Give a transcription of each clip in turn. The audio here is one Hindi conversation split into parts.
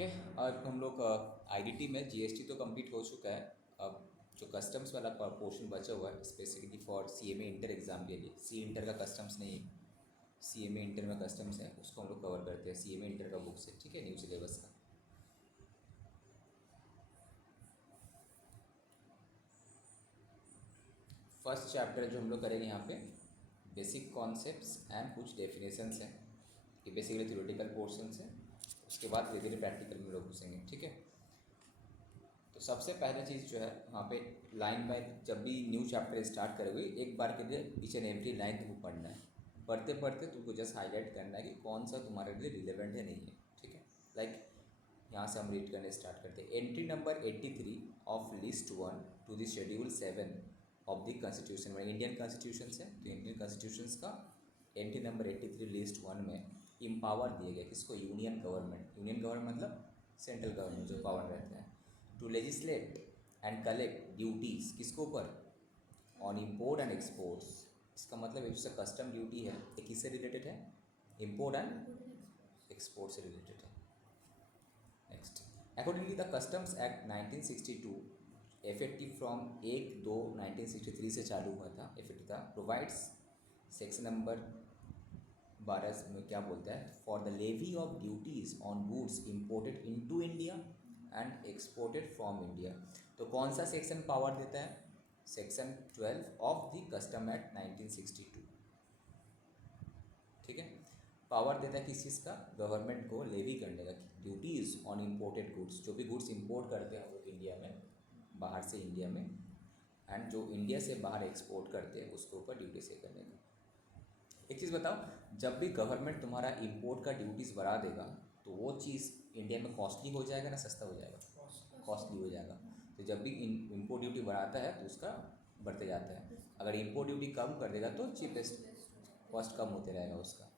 ओके। अब हम लोग आईडीटी में जीएसटी तो कंप्लीट हो चुका है। अब जो कस्टम्स वाला पोर्शन बचा हुआ है specifically for CMA inter exam के लिए, सी इंटर का कस्टम्स नहीं है, सीएमए इंटर में कस्टम्स है, उसको हम लोग कवर करते हैं सीएमए इंटर का बुक से, ठीक है, न्यू सिलेबस का। फर्स्ट चैप्टर जो हम लोग करेंगे यहाँ पे बेसिक कॉन्सेप्ट्स एंड कुछ डेफिनेशंस हैं, ये बेसिकली थ्योरेटिकल पोर्शंस हैं। उसके बाद धीरे धीरे प्रैक्टिकल में लोग घुसेंगे, ठीक है। तो सबसे पहली चीज़ जो है वहाँ पे लाइन बाय, जब भी न्यू चैप्टर स्टार्ट करोगे एक बार के लिए ईच एंड एवरी लाइन तुमको पढ़ना है। पढ़ते पढ़ते तुमको जस्ट हाईलाइट करना है कि कौन सा तुम्हारे लिए रिलेवेंट है नहीं है, ठीक है। लाइक यहाँ से हम रीड करने स्टार्ट करते हैं। Entry number 83 of list 1 to the schedule 7 of the constitution, में इंडियन कॉन्स्टिट्यूशन है तो इंडियन कॉन्स्टिट्यूशन का एंट्री नंबर 83 लिस्ट 1 में इम्पावर दिए गए किसको, यूनियन गवर्नमेंट। यूनियन गवर्नमेंट मतलब सेंट्रल गवर्नमेंट जो पावर रहता है, to legislate and collect duties किसके ऊपर, ऑन इम्पोर्ट एंड एक्सपोर्ट्स। इसका मतलब जो कस्टम ड्यूटी है ये किससे रिलेटेड है, इम्पोर्ट एंड एक्सपोर्ट से रिलेटेड है। Next, accordingly the customs act 1962 effective from 1/2/1963 से चालू हुआ था, इफेक्टिव था, प्रोवाइड्स सेक्शन नंबर 12 में क्या बोलता है, for the levy of duties on goods imported into India and exported from India. तो कौन सा सेक्शन पावर देता है, section 12 of the custom act 1962, ठीक है। पावर देता है किस चीज़ का, गवर्नमेंट को लेवी करने का, ड्यूटीज़ ऑन इम्पोर्टेड गुड्स, जो भी गुड्स इंपोर्ट करते हैं हम लोग इंडिया में, बाहर से इंडिया में, एंड जो इंडिया से बाहर एक्सपोर्ट करते हैं उसके ऊपर ड्यूटी से करने का। एक चीज़ बताओ, जब भी गवर्नमेंट तुम्हारा इंपोर्ट का ड्यूटीज़ बढ़ा देगा तो वो चीज़ इंडिया में कॉस्टली हो जाएगा ना सस्ता हो जाएगा, कॉस्टली हो जाएगा। तो जब भी इंपोर्ट ड्यूटी बढ़ाता है तो उसका बढ़ते जाता है, अगर इंपोर्ट ड्यूटी कम कर देगा तो चीपेस्ट कॉस्ट कम होते रहेगा उसका,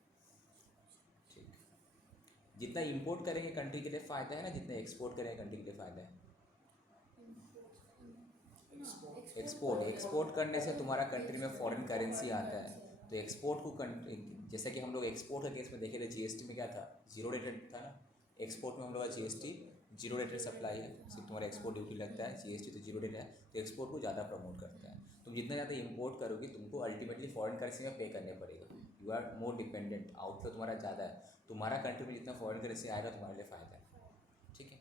ठीक। जितना इंपोर्ट करेंगे कंट्री के लिए फ़ायदा है ना, जितना एक्सपोर्ट करेंगे कंट्री के लिए फ़ायदा है। एक्सपोर्ट करने से तुम्हारा कंट्री में फॉरेन करेंसी आता है, तो एक्सपोर्ट को जैसे कि हम लोग एक्सपोर्ट का केस में देखे थे, जीएसटी में क्या था, जीरो रेटेड था ना। एक्सपोर्ट में हम लोग का जीएसटी जीरो रेटेड सप्लाई है, सिर्फ तुम्हारा एक्सपोर्ट ड्यूटी लगता है, जीएसटी तो जीरो रेट है, तो एक्सपोर्ट को ज़्यादा प्रमोट करता है। तुम जितना ज़्यादा इंपोर्ट करोगे तुमको अल्टीमेटली फॉरेन करेंसी में पे करने पड़ेगा, you are more dependent, outflow तुम्हारा ज़्यादा है, तुम्हारा कंट्री में जितना फॉरेन करेंसी आएगा तुम्हारे लिए फ़ायदा है, ठीक है।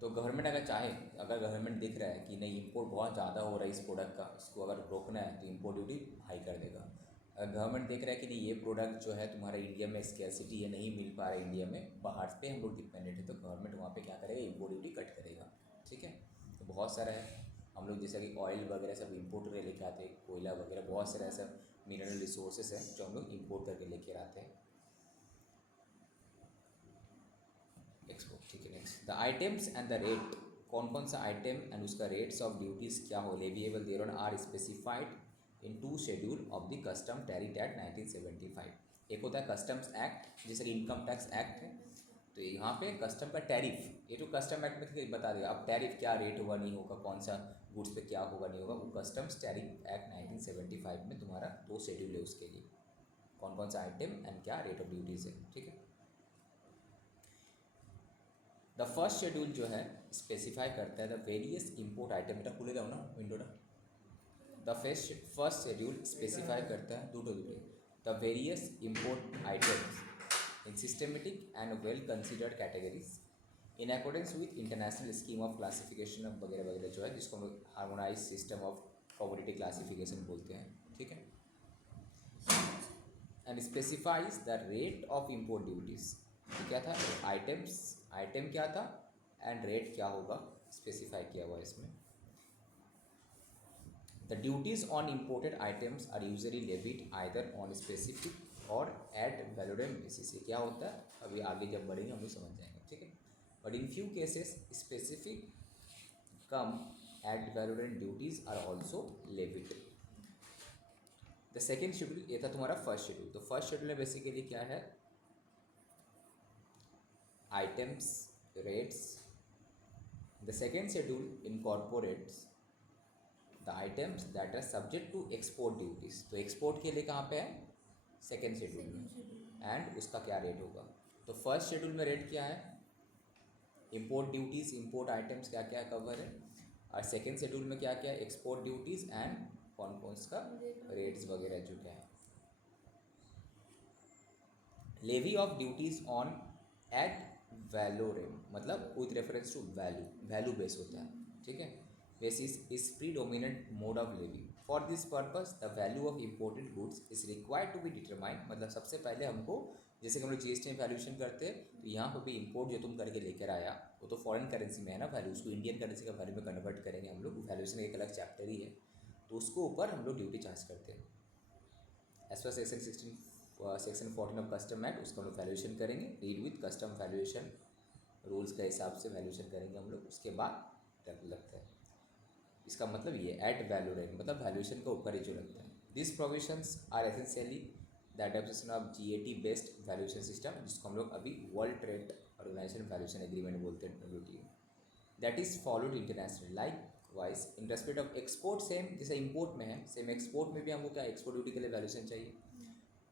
तो गवर्नमेंट अगर चाहे, अगर गवर्नमेंट देख रहा है कि नहीं इंपोर्ट बहुत ज़्यादा हो रहा है इस प्रोडक्ट का, इसको अगर रोकना है तो इंपोर्ट ड्यूटी हाई कर देगा। अगर गवर्नमेंट देख रहा है कि नहीं ये प्रोडक्ट जो है तुम्हारा इंडिया में स्कैरसिटी है, नहीं मिल पा रहा है इंडिया में, बाहर पे हम लोग डिपेंडेंट है, तो गवर्नमेंट वहाँ पे क्या करेगा, इंपोर्ट ड्यूटी कट करेगा, ठीक है। तो बहुत सारा है, हम लोग जैसे कि ऑयल वगैरह सब इंपोर्ट करके लेके आते हैं, कोयला वगैरह बहुत सारे ऐसा मिनरल रिसोर्सेज हैं जो हम लोग इंपोर्ट करके लेके आते हैं, एक्सपोर्ट, ठीक है। Next, the items and the rate, कौन कौन सा आइटम एंड उसका रेट्स ऑफ ड्यूटीज़ क्या हो, leviable thereon are specified in 2 schedule of the custom tariff act 1975। एक होता है कस्टम्स एक्ट, जैसे कि इनकम टैक्स एक्ट है, तो यहाँ पे कस्टम का टैरिफ, ये तो कस्टम एक्ट में बता देगा, अब टैरिफ क्या रेट होगा नहीं होगा, कौन सा गुड्स पे क्या होगा नहीं होगा, वो कस्टम्स टैरिफ एक्ट 1975 में तुम्हारा 2 शेड्यूल है उसके लिए, कौन कौन सा आइटम एंड क्या रेट ऑफ ड्यूटीज़ है, ठीक है। द फर्स्ट शेड्यूल जो है स्पेसिफाई करता है द वेरियस इंपोर्ट आइटम, बेटा खुले जाओ ना विंडोटा। द फर्स्ट शेड्यूल स्पेसिफाई करता है दूटो the various import items in systematic and well considered categories in accordance with international scheme of classification of वगैरह वगैरह, जो है जिसको हम लोग harmonise system of commodity classification बोलते हैं, ठीक है। And specifies the rate of import duties, क्या था, आइटम्स, आइटम क्या था एंड रेट क्या होगा स्पेसिफाई किया हुआ इसमें। The duties on imported items are usually levied either on specific और एट वैल्यूडम बेसिस, क्या होता है अभी आगे जब बढ़ेंगे हम लोग समझ जाएंगे, ठीक है। But in few cases specific cum ad valorem duties are also levied. The second schedule, ये था तुम्हारा फर्स्ट शेड्यूल, तो फर्स्ट शेड्यूल में बेसिकली क्या है, items, rates. The second schedule incorporates the items that are subject to export duties, तो एक्सपोर्ट के लिए कहाँ पे है, सेकेंड शेड्यूल में, एंड उसका क्या रेट होगा। तो फर्स्ट शेड्यूल में रेट क्या है, इंपोर्ट ड्यूटीज़, इंपोर्ट आइटम्स क्या क्या कवर है, और सेकेंड शेड्यूल में क्या क्या है, एक्सपोर्ट ड्यूटीज़ एंड कौन कौन सा रेट्स वगैरह जो क्या है। Levy of duties on ad valorem, मतलब with reference to value, value base होता है, ठीक है। Basis is predominant mode of levy. For this purpose the value of imported goods is required to be determined, मतलब सबसे पहले हमको, जैसे कि हम लोग जीएसटी में वैल्यूएशन करते हैं, तो यहाँ पर भी इंपोर्ट जो तुम करके लेकर आया वो तो फॉरेन करेंसी में है ना वैल्यू, उसको इंडियन करेंसी का वैल्यू में कन्वर्ट करेंगे हम लोग, वैल्यूएशन एक अलग चैप्टर ही है, तो उसको ऊपर हम लोग ड्यूटी चार्ज करते हैं। As per section 14 of custom act, उसका हम लोग वैल्यूएशन करेंगे, read with custom valuation rules के हिसाब से वैल्यूएशन करेंगे हम लोग, उसके बाद लगता है। इसका मतलब ये एट वैल्यू रेट, मतलब वैल्यूएशन का ऊपर ही जो लगता है। This provisions are essentially the adoption of GATT based valuation system, जिसको हम लोग अभी world trade organisation valuation agreement बोलते हैं, WTO, that is followed internationally. Likewise in respect of export, same जैसे इंपोर्ट में है, सेम एक्सपोर्ट में भी हमको क्या एक्सपोर्ट ड्यूटी के लिए वैल्यूएशन चाहिए।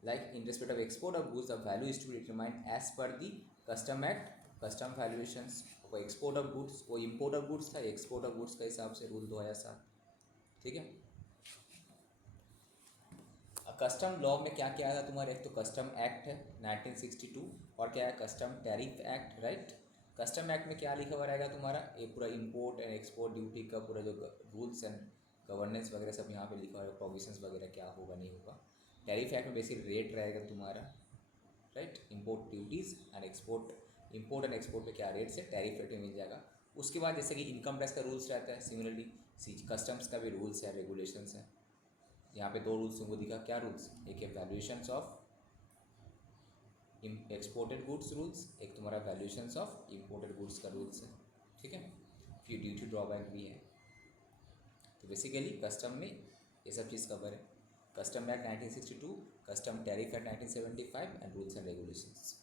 Like in respect of export of goods the value is to be determined as per the custom act, custom valuations. वो एक्सपोर्ट ऑफ गुड्स, वो इम्पोर्ट ऑफ गुड्स था, एक्सपोर्ट ऑफ गुड्स के हिसाब से रूल 2007, ठीक है। कस्टम लॉ में क्या क्या आया था तुम्हारे, एक तो कस्टम एक्ट है 1962, और क्या है custom tariff act, right. Custom act में क्या लिखा हुआ रहेगा तुम्हारा, ये पूरा इंपोर्ट एंड एक्सपोर्ट ड्यूटी का पूरा जो रूल्स एंड गवर्नेंस वगैरह सब यहाँ पे लिखा हुआ है, प्रोविजंस वगैरह क्या होगा नहीं होगा। टैरिफ एक्ट में बेसिक रेट रहेगा तुम्हारा, right, import duties and export, import and export पे क्या रेट से टैरिफ रेट में मिल जाएगा। उसके बाद जैसे कि इनकम टैक्स का रूल्स रहता है, सिमिलरली कस्टम्स का भी रूल्स है, रेगुलेशंस हैं। यहाँ पे दो रूल्स तुमको दिखा, क्या रूल्स, एक है valuations of exported goods rules, एक तुम्हारा वैल्यूएशंस ऑफ इंपोर्टेड गुड्स का रूल्स है, ठीक है। फिर ड्यूटी ड्रॉबैक भी है। तो बेसिकली कस्टम में ये सब चीज़ कवर है, custom act 1962, custom tariff act 1975 and rules and regulations.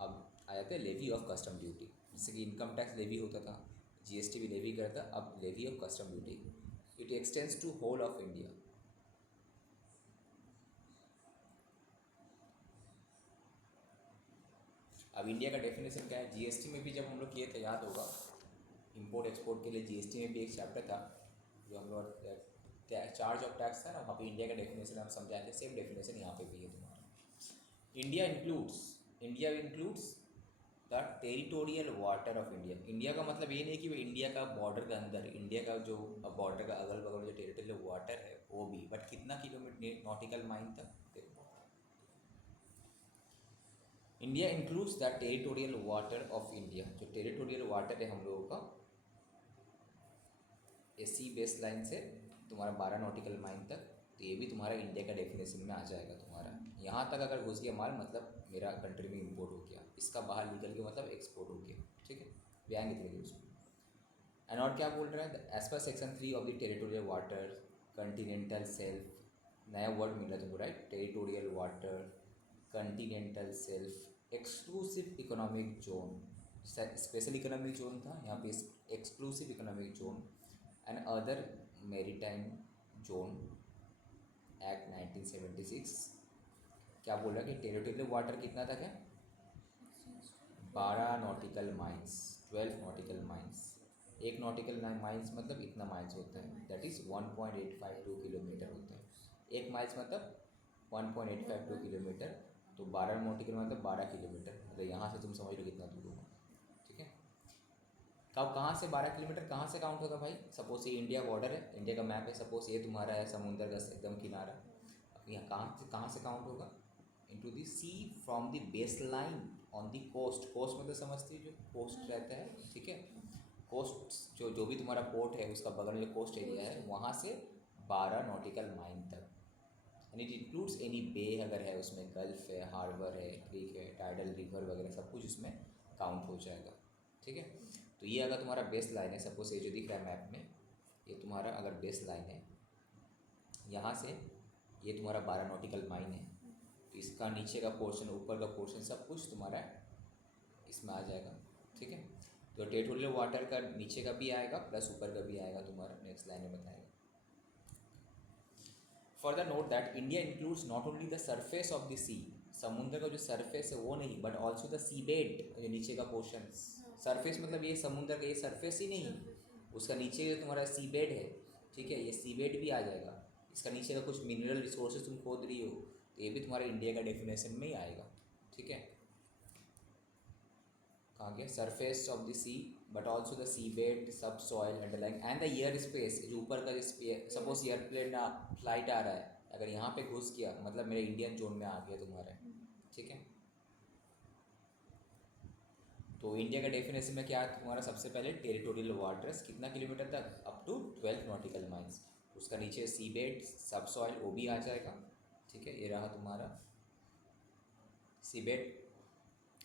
अब आ जाते हैं लेवी ऑफ कस्टम ड्यूटी, जैसे कि इनकम टैक्स लेवी होता था, जीएसटी भी लेवी करता, अब levy of custom duty, it extends to whole of India. अब इंडिया का डेफिनेशन क्या है, जीएसटी में भी जब हम लोग किए थे, याद होगा, इंपोर्ट एक्सपोर्ट के लिए जीएसटी में भी एक चैप्टर था जो हम लोग चार्ज ऑफ टैक्स था ना, वहाँ पे इंडिया का डेफिनेशन हम समझाए थे, सेम डेफिनेशन यहाँ पे भी है तुम्हारा। India includes the territorial water of India. India का मतलब ये नहीं कि वो इंडिया का बॉर्डर के अंदर, इंडिया का जो बॉर्डर का अगल बगल जो टेरिटोरियल वाटर है वो भी, बट कितना किलोमीटर नॉटिकल माइल तक। India includes the territorial water of India, जो टेरिटोरियल वाटर है हम लोगों का, ये सी बेस लाइन से तुम्हारा 12 नॉटिकल माइल तक, तो ये भी तुम्हारा इंडिया का डेफिनेशन में आ जाएगा तुम्हारा। यहाँ तक अगर घुस गया माल, मतलब मेरा कंट्री में इंपोर्ट हो गया, इसका बाहर निकल के मतलब एक्सपोर्ट हो गया, ठीक है, बयान निकलेगी उसमें। एंड और क्या बोल रहा है, as per section 3 of the territorial water continental shelf, नया वर्ड मिल रहा है तुमको, right, territorial water, continental shelf, exclusive economic zone, special economic zone था, यहाँ पे exclusive economic zone and other maritime zone act 1976। क्या बोल रहा है कि टेरिटोरियल वाटर कितना तक है, 12 नॉटिकल माइल्स, 12 नॉटिकल माइल्स। एक नॉटिकल माइल्स मतलब इतना माइल्स होता है, दैट इज़ 1.852 किलोमीटर होता है। एक माइल्स मतलब 1.852 किलोमीटर, तो 12 नॉटिकल मतलब 12 किलोमीटर, मतलब यहाँ से तुम समझ लो कितना दूर होगा, ठीक है। कब कहाँ से 12 किलोमीटर कहाँ से काउंट होगा भाई, सपोज ये इंडिया बॉर्डर है, इंडिया का मैप है, सपोज ये तुम्हारा है समुंदर का एकदम किनारा, अब यहाँ कहाँ से काउंट होगा, into the sea from the base line on the coast. Coast मतलब समझती है जो कोस्ट रहता है, ठीक है, कोस्ट जो भी तुम्हारा पोर्ट है उसका बगल में जो कोस्ट एरिया है वहाँ से 12 नॉटिकल माइल तक। एंड इट इंक्लूड्स एनी बे अगर है उसमें, गल्फ है, हार्बर है, क्रीक है, टाइडल रिवर वगैरह सब कुछ उसमें काउंट हो जाएगा, ठीक है। तो ये अगर तुम्हारा बेस लाइन है, सपोज ये जो दिख रहा है मैप में, ये तुम्हारा अगर बेस लाइन है, यहाँ से ये तुम्हारा 12 नॉटिकल माइल है, तो इसका नीचे का पोर्शन, ऊपर का पोर्शन, सब कुछ तुम्हारा इसमें आ जाएगा, ठीक है। तो टेरिटोरियल वाटर का नीचे का भी आएगा प्लस ऊपर का भी आएगा तुम्हारा, नेक्स्ट लाइन में बताएगा। Further note that India includes not only the surface of the sea, समुद्र का जो सरफेस है वो नहीं, but also the C bed, जो नीचे का पोर्शन। सरफेस मतलब ये समुद्र का ये सरफेस ही नहीं, उसका नीचे जो तुम्हारा सी बेड है, ठीक है, ये सी बेड भी आ जाएगा। इसका नीचे का कुछ मिनरल रिसोर्सेज तुम खोद रही हो तो ये भी तुम्हारे इंडिया का डेफिनेशन में ही आएगा, ठीक है। कहाँ गया, surface of the sea but also the C bed, subsoil underlying and the air space, जो ऊपर का जो सपोज एयरप्लेन फ्लाइट आ रहा है, अगर यहाँ पे घुस गया मतलब मेरे इंडियन जोन में आ गया तुम्हारे, ठीक है। तो इंडिया का डेफिनेशन में क्या है तुम्हारा, सबसे पहले टेरिटोरियल वाटर्स कितना किलोमीटर तक, अप टू 12 नॉटिकल माइल्स। उसका नीचे सी बेड, सब सॉइल वो भी आ जाएगा, ठीक है। ये रहा तुम्हारा सी बेड,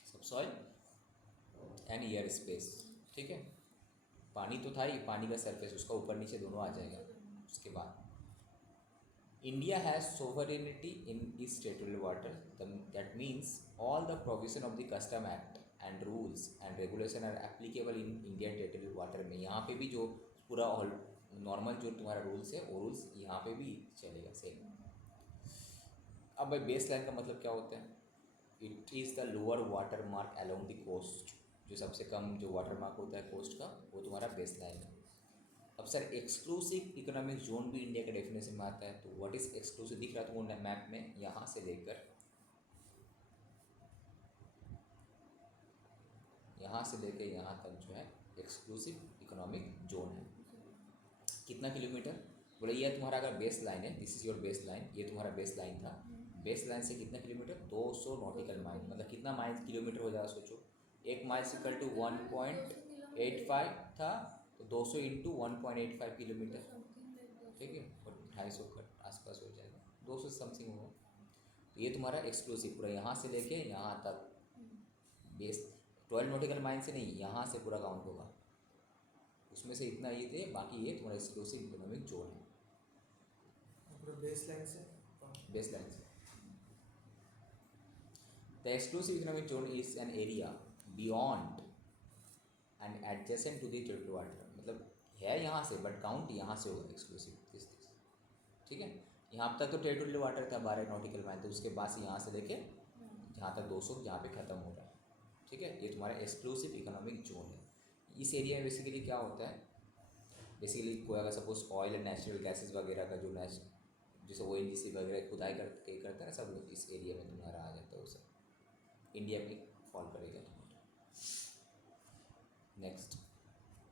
सब सॉइल एंड एयर स्पेस, ठीक है। पानी तो था ही, पानी का सरफेस उसका ऊपर नीचे दोनों आ जाएगा। उसके बाद इंडिया हैज़ सोवरेनिटी इन इस territorial water, that means all the provision of the custom act and rules and regulation are applicable in Indian territorial water में। यहाँ पे भी जो पूरा नॉर्मल जो तुम्हारा रूल्स है वो रूल्स यहाँ पे भी चलेगा सेम। अब भाई बेस लाइन का मतलब क्या होता है, it is the lower water mark along the coast, जो सबसे कम जो वाटर मार्क होता है कोस्ट का वो तुम्हारा बेस लाइन है। अब सर एक्सक्लूसिव इकोनॉमिक जोन भी इंडिया के डेफिनेशन में आता है, तो व्हाट इज एक्सक्लूसिव दिख रहा था वो मैप में, यहाँ से लेकर यहाँ तक जो है एक्सक्लूसिव इकोनॉमिक जोन है। कितना किलोमीटर, बोले ये तुम्हारा अगर बेस लाइन है, this is your base line, ये तुम्हारा बेस लाइन था, बेस लाइन से कितना किलोमीटर, 200 नॉटिकल माइल, मतलब कितना माइल किलोमीटर हो जाएगा सोचो, एक माइल इक्वल टू 1.85 था, तो 200 इंटू 1.85 किलोमीटर, ठीक है, और 250 का आसपास हो जाएगा, 200 समथिंग होगा। तो ये तुम्हारा एक्सक्लूसिव पूरा यहाँ से लेके यहाँ तक बेस 12 नॉटिकल माइल से नहीं, यहाँ से पूरा काउंट होगा, उसमें से इतना ये थे, बाकी ये तुम्हारा एक्सक्लूसिव इकोनॉमिक जोन है। बेस लाइन से the exclusive economic zone is an area beyond and adjacent to the territorial water, मतलब है यहाँ से बट काउंट यहाँ से होगा एक्सक्लूसिव दिस, ठीक है। यहाँ तक तो टेरिटोरियल वाटर था 12 नॉटिकल माइल, तो उसके बाद से यहाँ से लेके जहाँ तक 200 जहाँ पे ख़त्म हो रहा है, ठीक है। ये तुम्हारा एक्सक्लूसिव इकोनॉमिक जोन है। इस एरिया में बेसिकली क्या होता है, बेसिकली कोई अगर suppose oil and natural gases वगैरह का जो जैसे ONGC वगैरह खुदाई करते हैं ना सब लोग, इस एरिया में तुम्हारा आ जाता है वो सब, इंडिया में फॉल करेगा तुम्हारा। नेक्स्ट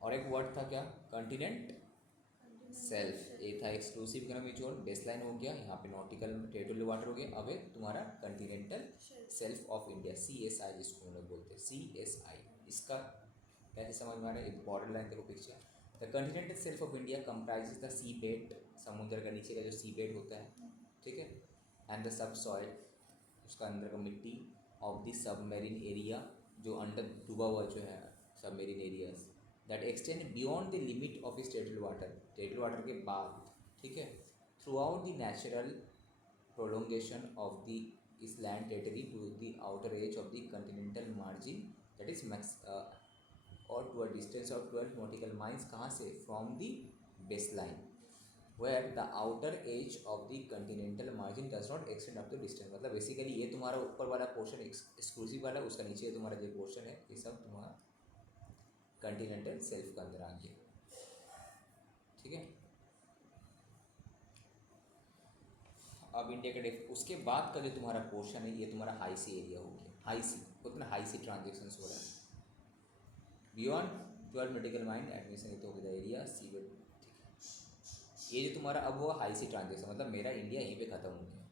और एक वर्ड था क्या, कॉन्टिनेंट सेल्फ, ये था एक्सक्लूसिव इकोनॉमिक जोन, बेसलाइन हो गया, यहाँ पे नॉटिकल टेरिटोरियल वाटर हो गया। अब है तुम्हारा continental shelf of India, CSI जिसको हम लोग बोलते हैं, CSI। इसका कैसे समझ में आ रहा है, एक बॉर्डर लाइन देखो picture, the continental shelf of India comprises the C bed, समुद्र का नीचे का जो सी बेड होता है, ठीक है, एंड द सब सॉइल, उसका अंदर का मिट्टी, ऑफ द सबमेरीन एरिया, जो अंडर डूबा हुआ जो है submarine areas, that extend beyond the limit of its territorial water के बाद, ठीक है, throughout the natural prolongation of the its land territory to the outer edge of the continental margin, that is max or to a distance of 12 nautical miles, कहाँ से, from the base line, where the outer edge of the continental margin does not extend up to distance. मतलब बेसिकली ये तुम्हारा ऊपर वाला पोर्शन एक्सक्लूसिव वाला, उसका नीचे तुम्हारा जो पोर्शन है ये सब तुम्हारा कॉन्टिनेंटल सेल्फ का अंदर आ गया, ठीक है। अब इंडिया का उसके बाद का जो तुम्हारा पोर्शन है ये तुम्हारा हाई सी एरिया हो गया, हाई सी उतना हाई सी ट्रांजेक्शन हो रहा है, बियॉन्ड 12 नॉटिकल माइल एडमिशन, ये तो हो गया एरिया सी बेड, ठीक है। ये जो तुम्हारा अब हुआ हाई सी ट्रांजेक्शन, मतलब मेरा इंडिया यहीं पे ख़त्म हो गया,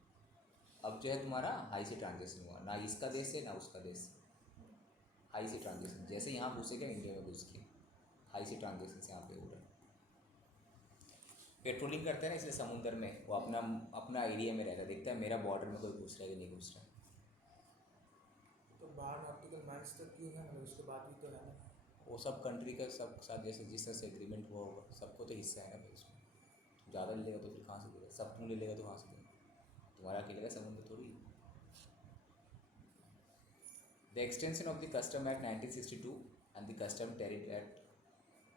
अब जो है तुम्हारा हाई सी ट्रांजेक्शन हुआ, ना इसका देश है ना उसका देश, हाई सी ट्रांजेक्शन, जैसे यहाँ घुसेगा इंडिया में घुस के हाई सी ट्रांजेक्शन से यहाँ पे हो रहा है। पेट्रोलिंग करते हैं ना, इसलिए समुद्र में वो अपना एरिया में रहता है, देखता है मेरा बॉर्डर में कोई घुस रहा है कि नहीं घुस रहा है। तो 12 नॉटिकल माइल्स तक क्यों है, मतलब उसके बाद भी तो है ना, वो सब कंट्री का सब साथ जैसे जिस तरह से एग्रीमेंट हुआ होगा सबको तो हिस्सा है ना भाई उसमें, ज़्यादा ले लेगा तो फिर कहाँ से देगा, सब तुम ले लेगा तो कहाँ से देगा, तुम्हारा अकेले का समुद्र थोड़ी। The extension of the custom act 1962 and the custom tariff act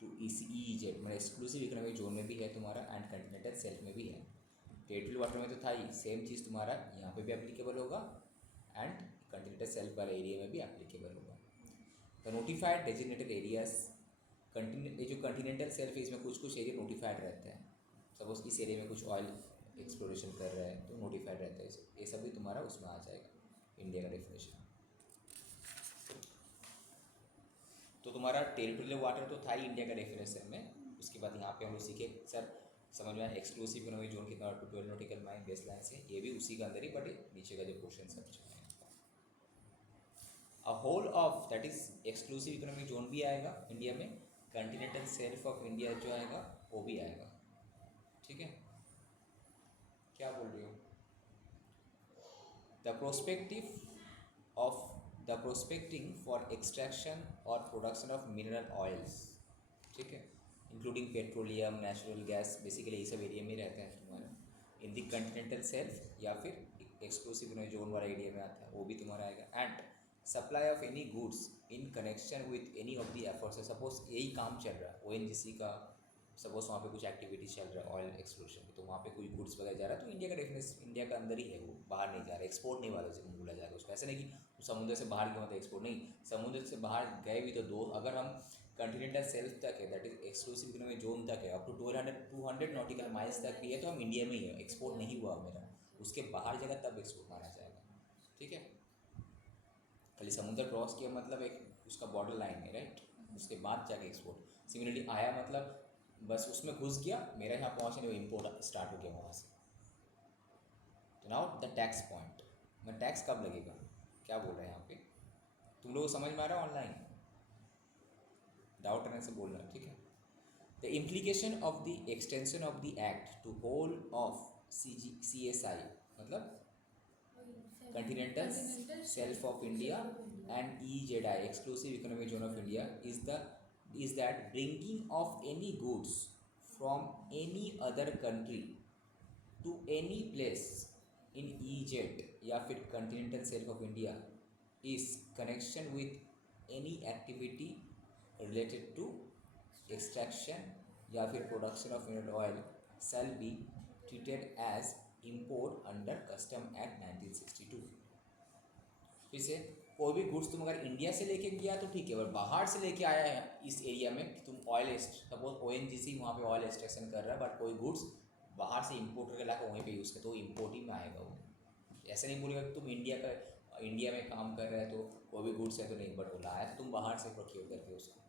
to EEZ, मतलब एक्सक्लूसिव इकोनॉमिक जोन में भी है तुम्हारा एंड कॉन्टिनेंटल सेल्फ में भी है। टेरिटोरियल वाटर में तो था ही, सेम चीज़ तुम्हारा यहाँ पे भी एप्लीकेबल होगा एंड कंटिनेंटल सेल्फ वाले एरिया में भी एप्लीकेबल होगा। द नोटिफाइड डेजिग्नेटेड एरियाज ये जो कंटिनेंटल सेल्फ है इसमें कुछ कुछ एरिया नोटिफाइड रहते हैं। सपोज इस एरिया में कुछ ऑयल एक्सप्लोरेशन कर रहा है तो नोटिफाइड रहता है, ये सब भी तुम्हारा उसमें आ जाएगा इंडिया का डेफिनेशन। तो तुम्हारा टेरिटोरियल वाटर तो था ही इंडिया का डेफिनेशन में। उसके बाद यहाँ पे हम लोग सीखे सर समझ में आया एक्सक्लूसिव इकोनॉमिक जोन कितना 12 नॉटिकल माइल बेस लाइन से, ये भी उसी के अंदर ही, बट नीचे का जो क्वेश्चन सब जो है a whole of that is exclusive economic zone भी आएगा इंडिया में, कंटिनेंटल शेल्फ ऑफ इंडिया जो आएगा वो भी आएगा। ठीक है, क्या बोल रही हो? द प्रोस्पेक्टिंग फॉर एक्सट्रैक्शन और प्रोडक्शन ऑफ मिनरल ऑयल्स, ठीक है, including petroleum natural gas, basically ये सब एरिया में रहते हैं तुम्हारा इन द कंटिनेंटल शेल्फ या फिर एक्सक्लूसिव इकोनॉमिक जोन वाला एरिया में आता है, वो भी तुम्हारा आएगा। And supply of any goods in connection with any of the efforts, suppose यही काम चल रहा है ONGC का, सपोज वहाँ पे कुछ एक्टिविटी चल रहा है ऑयल एक्सप्लोरेशन की, तो वहाँ पे कोई गुड्स वगैरह जा रहा है तो इंडिया का डेफिनेशन इंडिया के अंदर ही है, वो बाहर नहीं जा रहा है, एक्सपोर्ट नहीं वाले से बोला जाएगा उसको। ऐसा नहीं कि समुद्र से बाहर क्यों होता है एक्सपोर्ट, नहीं, समुद्र से बाहर गए भी तो दो, अगर हम कंटिनेंटल सेल्फ तक है that is exclusive economic zone तक है अप टू 200 नॉटिकल माइल्स तक भी है तो हम इंडिया में ही है, एक्सपोर्ट नहीं हुआ मेरा, उसके बाहर जगह तब एक्सपोर्ट माना जाएगा। ठीक है, खाली समुद्र क्रॉस किया मतलब एक उसका बॉर्डर लाइन है राइट, उसके बाद जाके एक्सपोर्ट। सिमिलरली आया मतलब बस उसमें घुस गया, मेरा यहाँ पहुँचने में इम्पोर्ट स्टार्ट हो गया वहाँ से। तो नाउ द टैक्स पॉइंट, मैं टैक्स कब लगेगा, क्या बोल रहे हैं यहाँ पे, तुम लोग को समझ में आ रहा है? ऑनलाइन डाउट रहने से बोलना, ठीक है। The implication of the extension of the act to whole of CSI मतलब continental shelf of India and EZI exclusive economic zone of India is that bringing of any goods from any other country to any place in EZ या फिर continental shelf of India is connection with any activity related to extraction या फिर production of mineral oil shall be treated as import under Custom Act 1962। फिर से कोई भी गुड्स तुम अगर इंडिया से लेके गया तो ठीक है, अगर बाहर से लेके आया है इस एरिया में कि तुम ऑयल सपोज ONGC वहाँ पे ऑयल एक्सट्रैक्शन कर रहा है बट कोई गुड्स बाहर से इंपोर्ट करके लाकर वहीं पे यूज़ कर, तो इम्पोर्ट ही में आएगा वो। ऐसा नहीं बोलेगा कि तुम इंडिया में काम कर रहे हैं तो कोई भी गुड्स है तो नहीं, बट वो लाया तो तुम बाहर से प्रोक्योर करके उसको,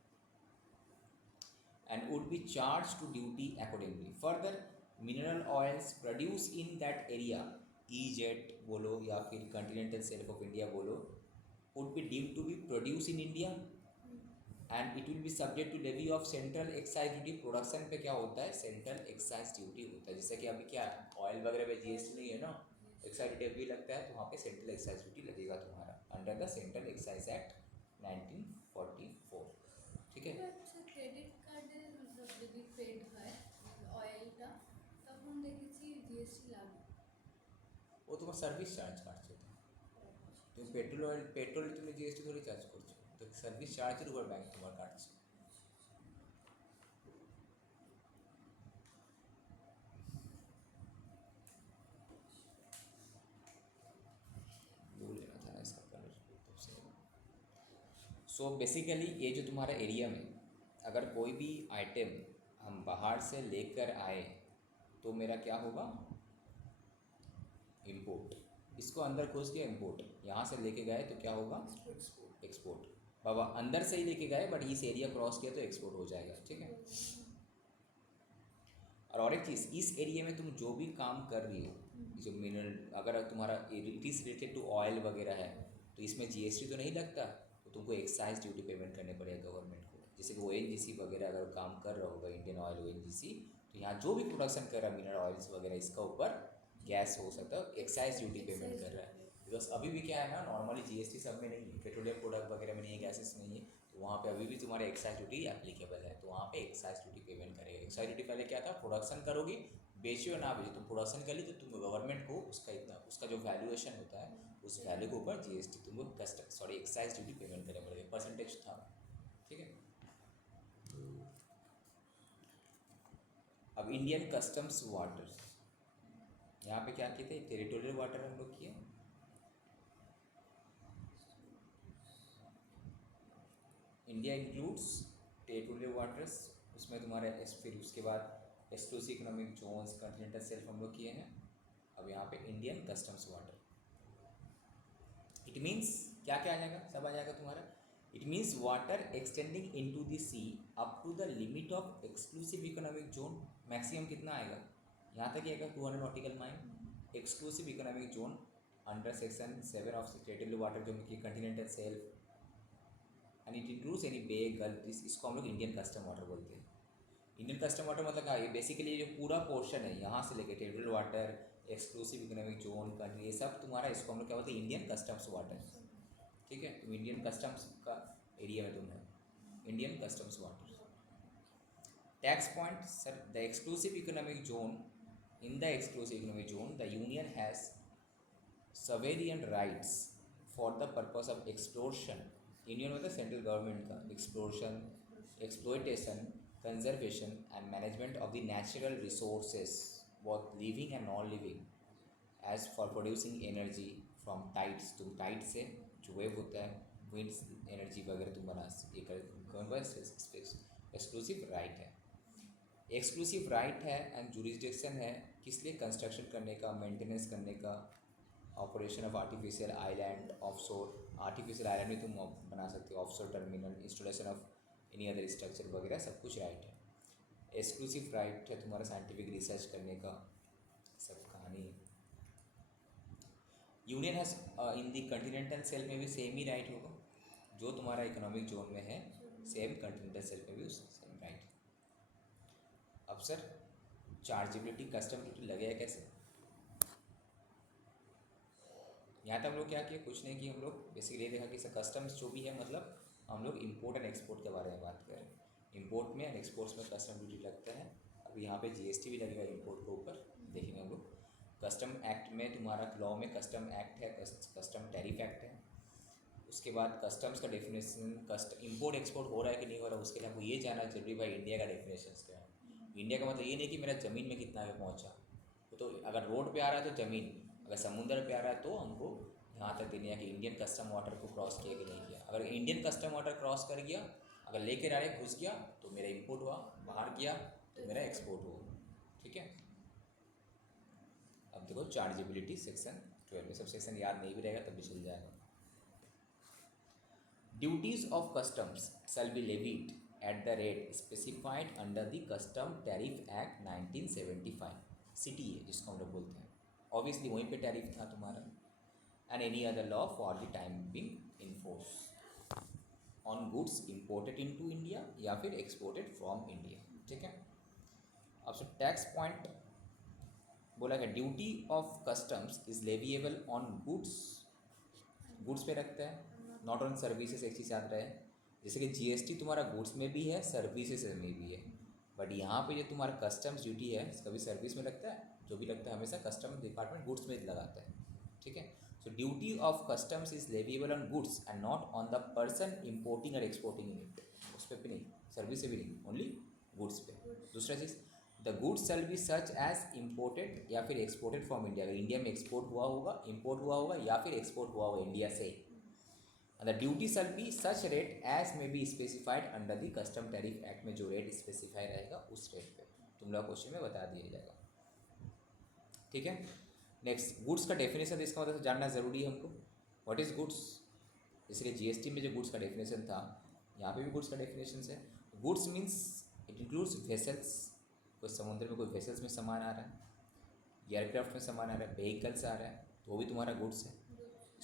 and would be charge to duty accordingly. Further mineral oils produce in that area, EZ बोलो या फिर कंटिनेंटल शेल्फ ऑफ इंडिया बोलो, would be deemed to be produced in India and it will be subject to levy of central excise duty। Production पे क्या होता है, सेंट्रल एक्साइज ड्यूटी होता है, जैसे कि अभी क्या ऑयल वगैरह पे GST नहीं है ना, एक्साइज ड्यूटी भी लगता है, तो वहाँ पे सेंट्रल एक्साइज ड्यूटी लगेगा तुम्हारा under the central excise act 1944। ठीक है, ক্রেডিট কার্ডের मतलब যদি পেড হয় অয়েলটা তখন দেখেছি জিএসটি লাগে, वो तुम्हारा सर्विस चार्ज काटছে, তুমি পেট্রোল তুমি GST थोड़ी चार्ज করছো, তো সার্ভিস চার্জের উপর ব্যাংক তোমার কাটছে। भूल लेना था ना इसका कलर तब से। सो बेसिकली ये जो तुम्हारा एरिया में अगर कोई भी आइटम हम बाहर से लेकर आए तो मेरा क्या होगा, इम्पोर्ट, इसको अंदर घुस गया इम्पोर्ट, यहाँ से लेके गए तो क्या होगा, एक्सपोर्ट। बाबा अंदर से ही लेके गए बट इस एरिया क्रॉस किया तो एक्सपोर्ट हो जाएगा। ठीक है, और एक चीज़, इस एरिया में तुम जो भी काम कर रही हो, जो मिनरल अगर तुम्हारा it is related to oil वगैरह है तो इसमें GST तो नहीं लगता, तो तुमको एक्साइज ड्यूटी पेमेंट करने पड़ेगा गवर्नमेंट को। जैसे कि ONGC वगैरह अगर काम कर रहा होगा, इंडियन ऑयल ONGC, तो यहाँ जो भी प्रोडक्शन कर रहा है मिनरल ऑयल्स वगैरह, इसका ऊपर गैस हो सकता है एक्साइज ड्यूटी पेमेंट कर रहा है। बिकॉज अभी भी क्या है ना, नॉर्मली GST सब में नहीं है, पेट्रोलियम प्रोडक्ट वगैरह में नहीं है, गैसेस नहीं है, तो वहाँ पे अभी भी तुम्हारे एक्साइज ड्यूटी एप्लीकेबल है, तो वहाँ पे एक्साइज ड्यूटी पेमेंट करेगा। एक्साइज ड्यूटी पहले क्या था, प्रोडक्शन करोगी, बेचो या ना बेचो, तुम प्रोडक्शन कर ली तो तुम गवर्नमेंट को उसका जो वैल्यूएशन होता है उस वैल्यू के ऊपर GST तुमको एक्साइज ड्यूटी पेमेंट करना पड़ेगा, परसेंटेज था। ठीक है, अब इंडियन कस्टम्स वाटर्स, यहाँ पे क्या किए थे, टेरिटोरियल वाटर हम लोग किए, इंडिया इंक्लूड्स टेरिटोरियल वाटर्स, उसमें तुम्हारा फिर उसके बाद exclusive economic zones, continental shelf हम लोग किए हैं। अब यहाँ पे Indian customs water, it means क्या क्या आ जाएगा, सब आ जाएगा तुम्हारा। It means water extending into the sea up to the limit of exclusive economic zone. Maximum कितना आएगा, यहाँ तक ही आएगा 200 nautical mile. Exclusive economic zone under section 7 of territorial water zone की continental shelf and it includes any bay gulf, इसको हम लोग इंडियन कस्टम वाटर बोलते हैं। इंडियन कस्टम वाटर मतलब क्या, ये बेसिकली जो पूरा पोर्शन है यहाँ से लेके territorial water, exclusive economic zone, country, ये सब तुम्हारा, इसको हम लोग क्या बोलते हैं, इंडियन कस्टम्स वाटर। ठीक है, तुम इंडियन कस्टम्स का एरिया में तुम है, Indian customs water. Tax point sir, the exclusive economic zone, in the exclusive economic zone the union has sovereign rights for the purpose of exploration, union मतलब सेंट्रल गवर्नमेंट का, exploration, exploitation, conservation and management of the natural resources both living and non living, as for producing energy from tides, तुम टाइड से जो वेव होता है, विंड्स एनर्जी वगैरह तुम बना ये कर, एक्सक्लूसिव राइट है। एक्सक्लूसिव राइट है एंड जुरिस्डिक्शन है किस लिए, कंस्ट्रक्शन करने का, मेंटेनेंस करने का, operation of artificial island offshore, artificial island भी तुम बना सकते हो, offshore terminal, installation of any other structure वगैरह सब कुछ राइट है। एक्सक्लूसिव राइट है तुम्हारा साइंटिफिक रिसर्च करने का, सब कहानी है। Union has in the continental self में भी सेम ही राइट होगा, जो तुम्हारा इकोनॉमिक जोन में है सेम कॉन्टिनेंटल सेल्फ में भी सेम राइट है। अब सर चार्जेबिलिटी, कस्टम ड्यूटी लगेगा कैसे, यहाँ तक हम लोग क्या किए, कुछ नहीं किया, हम लोग बेसिकली ये देखा कि सर कस्टम्स जो भी है मतलब हम लोग इंपोर्ट एंड एक्सपोर्ट के बारे में बात करें। इंपोर्ट में एंड एक्सपोर्ट्स में कस्टम ड्यूटी लगता है। अब यहाँ पे जीएसटी भी लगेगा इंपोर्ट के ऊपर, देखेंगे हम लोग। कस्टम एक्ट में तुम्हारा लॉ में कस्टम एक्ट है, कस्टम टैरिफ एक्ट है। उसके बाद कस्टम्स का डेफिनेशन, इंपोर्ट एक्सपोर्ट हो रहा है कि नहीं हो रहा है, उसके लिए हमको ये जानना जरूरी भाई इंडिया का डेफिनेशन क्या है। इंडिया का मतलब ये नहीं कि मेरा ज़मीन में कितना पे पहुँचा, तो अगर रोड पे आ रहा है तो ज़मीन, अगर समुंदर पे आ रहा है तो हमको यहाँ तक देने कि इंडियन कस्टम वाटर को क्रॉस किया कि नहीं किया। अगर इंडियन कस्टम वाटर क्रॉस कर गया, अगर लेकर आ रहे घुस गया तो मेरा इंपोर्ट हुआ, बाहर गया तो मेरा एक्सपोर्ट हुआ। ठीक है, अब देखो चार्जेबिलिटी सेक्शन 12 में, सब सेक्शन याद नहीं भी रहेगा तब भी चल जाएगा। Duties of customs shall be levied eight the rate specified under the custom tariff act 1975, CTA जिसको हम लोग बोलते हैं। ऑब्वियसली वहीं पे टैरिफ था तुम्हारा, and any other law for the time being in force on goods imported into India या फिर एक्सपोर्टेड फ्रॉम इंडिया। ठीक है, अब सो टैक्स पॉइंट बोला गया, duty of customs is leviable on goods, goods पे रखता है, नॉट ऑन सर्विसेज। एक चीज़ याद रहे, जैसे कि जीएसटी तुम्हारा गुड्स में भी है, सर्विसेज में भी है, बट यहाँ पे जो तुम्हारा कस्टम्स ड्यूटी है कभी सर्विस में लगता है, जो भी लगता है हमेशा कस्टम डिपार्टमेंट गुड्स में लगाता है। ठीक है, सो duty of customs is leviable on goods and not on the person importing और एक्सपोर्टिंग इन इट, उस पर भी नहीं, सर्विस से भी नहीं, ओनली गुड्स पे। दूसरा चीज़, the goods shall be such as imported या फिर एक्सपोर्टेड फ्रॉम इंडिया, अगर इंडिया में एक्सपोर्ट हुआ होगा, इम्पोर्ट हुआ होगा या फिर एक्सपोर्ट हुआ होगा इंडिया से, and the duty shall be such rate as may be specified under the custom tariff act में जो रेट स्पेसिफाई रहेगा उस रेट पे तुम लोग क्वेश्चन में बता दिया जाएगा। ठीक है, नेक्स्ट गुड्स का डेफिनेशन, इसका मतलब जानना ज़रूरी है हमको, व्हाट इज़ गुड्स। इसलिए जीएसटी में जो गुड्स का डेफिनेशन था यहाँ पे भी गुड्स का डेफिनेशन है। Goods means it includes vessels, कोई समुद्र में कोई वेसल्स में सामान आ रहा है, एयरक्राफ्ट में सामान आ रहा है, व्हीकल्स आ रहा है, तो वो भी तुम्हारा गुड्स है।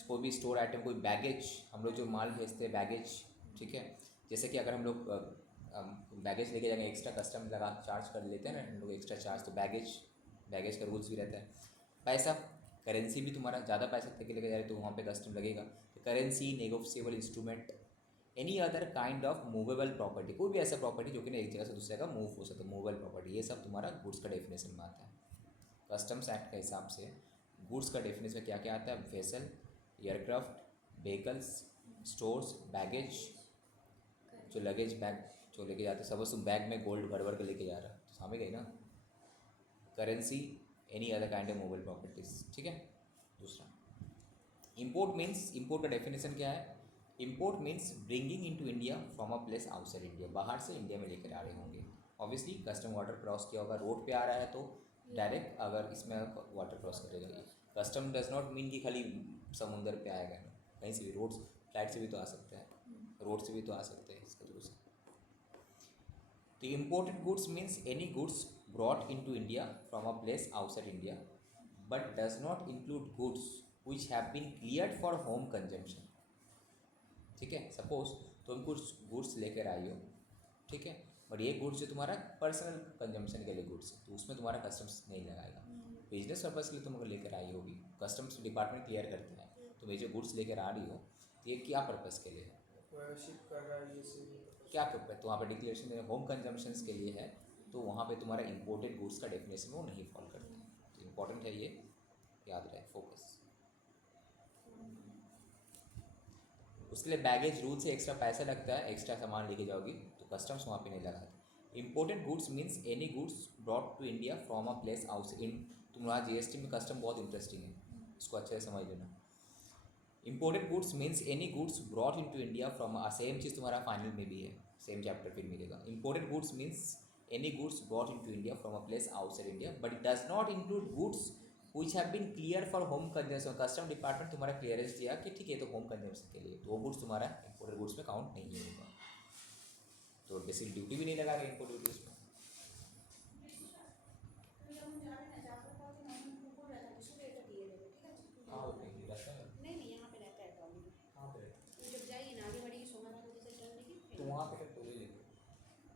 कोई भी स्टोर आइटम, कोई बैगेज, हम लोग जो माल भेजते हैं बैगेज, ठीक है, जैसे कि अगर हम लोग बैगेज लेके जाएंगे एक्स्ट्रा कस्टम लगा चार्ज कर लेते हैं ना हम लोग एक्स्ट्रा चार्ज, तो बैगेज का रूल्स भी रहता है। पैसा, करेंसी भी तुम्हारा ज़्यादा पैसा लेके जा रहे तो वहाँ पे कस्टम लगेगा। तो currency, negotiable instrument, any other kind of movable property, कोई भी ऐसा प्रॉपर्टी जो कि ना एक जगह से दूसरी जगह मूव हो सकता है, मूवेबल प्रॉपर्टी, ये सब तुम्हारा गुड्स का डेफिनेशन में आता है। कस्टम्स एक्ट के हिसाब से गुड्स का डेफिनेशन में क्या क्या आता है, vessel, aircraft, vehicles, stores, baggage, जो लगेज बैग जो लेके जाते, सपोज तुम बैग में गोल्ड भर भर के लेके जा रहा है तो सामने गई ना, currency, any other kind of movable properties. ठीक है, दूसरा इंपोर्ट मीन्स, इंपोर्ट का डेफिनेशन क्या है, import means bringing into India from a place outside India, बाहर से इंडिया में लेकर आ रहे होंगे। ऑब्वियसली कस्टम वाटर क्रॉस किया होगा, रोड पे आ रहा है तो डायरेक्ट अगर इसमें वाटर क्रॉस करेगा ये। कस्टम डज नॉट मीन कि खाली समुंदर पे आएगा, कहीं से भी, रोड फ्लाइट से भी तो आ सकता है, रोड से भी तो आ सकते हैं इसके थ्रू से। तो imported goods means any goods brought into India from a place outside India but does not include goods which have been cleared for home consumption. ठीक है, सपोज तुम कुछ गुड्स लेकर आई हो, ठीक है, बट ये गुड्स जो तुम्हारा पर्सनल कंजम्पशन के लिए गुड्स है तो उसमें तुम्हारा कस्टम्स नहीं लगाएगा। बिजनेस पर्पज़ के लिए तुम अगर लेकर आई होगी, कस्टम्स डिपार्टमेंट क्लियर करते हैं तुम ये जो गुड्स लेकर आ रही हो तो ये क्या पर्पज़ के लिए है, शिप कर रहा है ये से क्या पर्पज़, तो वहाँ पर डिक्लेरेशन में होम कंजम्पशंस के लिए है तो वहाँ पे तुम्हारा इंपोर्टेड गुड्स का डेफिनेशन वो नहीं फॉलो करते हैं। तो इम्पोर्टेंट है ये, याद रहे, फोकस। उसके लिए बैगेज रूल से एक्स्ट्रा पैसा लगता है, एक्स्ट्रा सामान लेके जाओगी तो कस्टम्स वहाँ पे नहीं लगाते। Imported goods means any goods brought to India from a place outside in. तुम्हारा जीएसटी में कस्टम बहुत इंटरेस्टिंग है, इसको अच्छे से समझ लेना। Imported goods means any goods brought into India from, same चीज़ तुम्हारा फाइनल में भी है, सेम चैप्टर फिर मिलेगा। Imported goods means any goods brought into India from a place outside India but it does not include goods which have been cleared for home consumption. Custom department तुम्हारा क्लियरेंस दिया कि ठीक है तो होम कंजम्पशन के लिए, तो वो गुड्स तुम्हारा इंपोर्टेड गुड्स में काउंट नहीं होगा, तो बेसिक ड्यूटी भी नहीं लगा रहे इम्पोर्ट ड्यूटी उसमें। हाँ वो नहीं रहता है, नहीं नहीं यहाँ पे रहता है ट्रॉली में। हाँ पे रहता है। तो जब जाइए ना आगे बढ़ेगी सोना वाला जैसे टर्न लेगी तो वहाँ पे तो ले लेते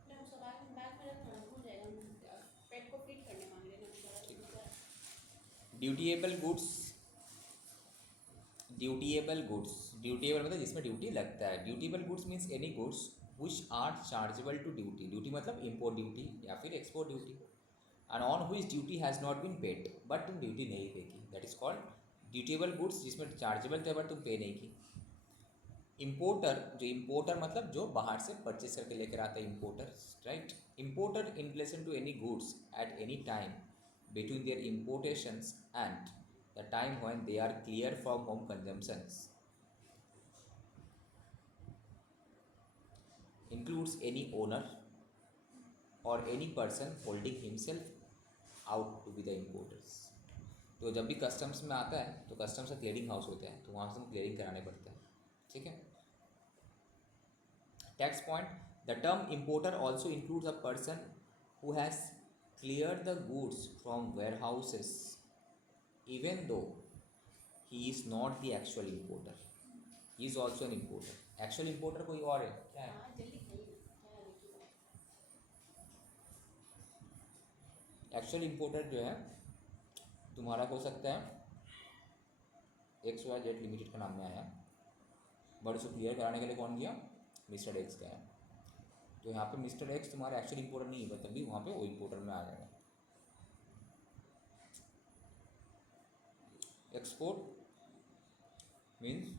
मैं उसका बैग में रखना हो जाएगा। पेट को फीड करने मांग रहे ना। Dutiable goods, dutiable goods, dutiable मतलब जिसमें ड्यूटी लगता है। Dutiable goods means any goods which are chargeable to duty. Duty मतलब इम्पोर्ट ड्यूटी या फिर export duty, and on which duty has not been paid, but तुम ड्यूटी नहीं पे की, that is called dutiable goods, जिसमें चार्जेबल थे बट तुम पे नहीं की। इम्पोर्टर, जो इम्पोर्टर मतलब जो बाहर से परचेस करके लेकर आता है, importer, right. Importer in relation to any goods at any time between their importations and the time when they are clear from home consumptions includes any owner or any person holding himself out to be the importers। तो जब भी कस्टम्स में आता है तो कस्टम्स का क्लियरिंग हाउस होता है तो वहाँ से हम क्लियरिंग कराने पड़ते हैं, ठीक है। Tax point, the term importer also includes a person who has cleared the goods from warehouses even though he is not the actual importer, he is also an importer। actual importer कोई और है क्या है? हाँ जल्दी खाइए क्या देखिए। एक्चुअल इंपोर्टर जो है तुम्हारा हो सकता है XYZ लिमिटेड का नाम में आया, बट उसको क्लियर कराने के लिए कौन गया? मिस्टर एक्स का है। तो यहाँ पे मिस्टर एक्स तुम्हारा एक्चुअल इंपोर्टर नहीं है, तभी वहाँ पे वो इंपोर्टर में आ जाएगा। Export means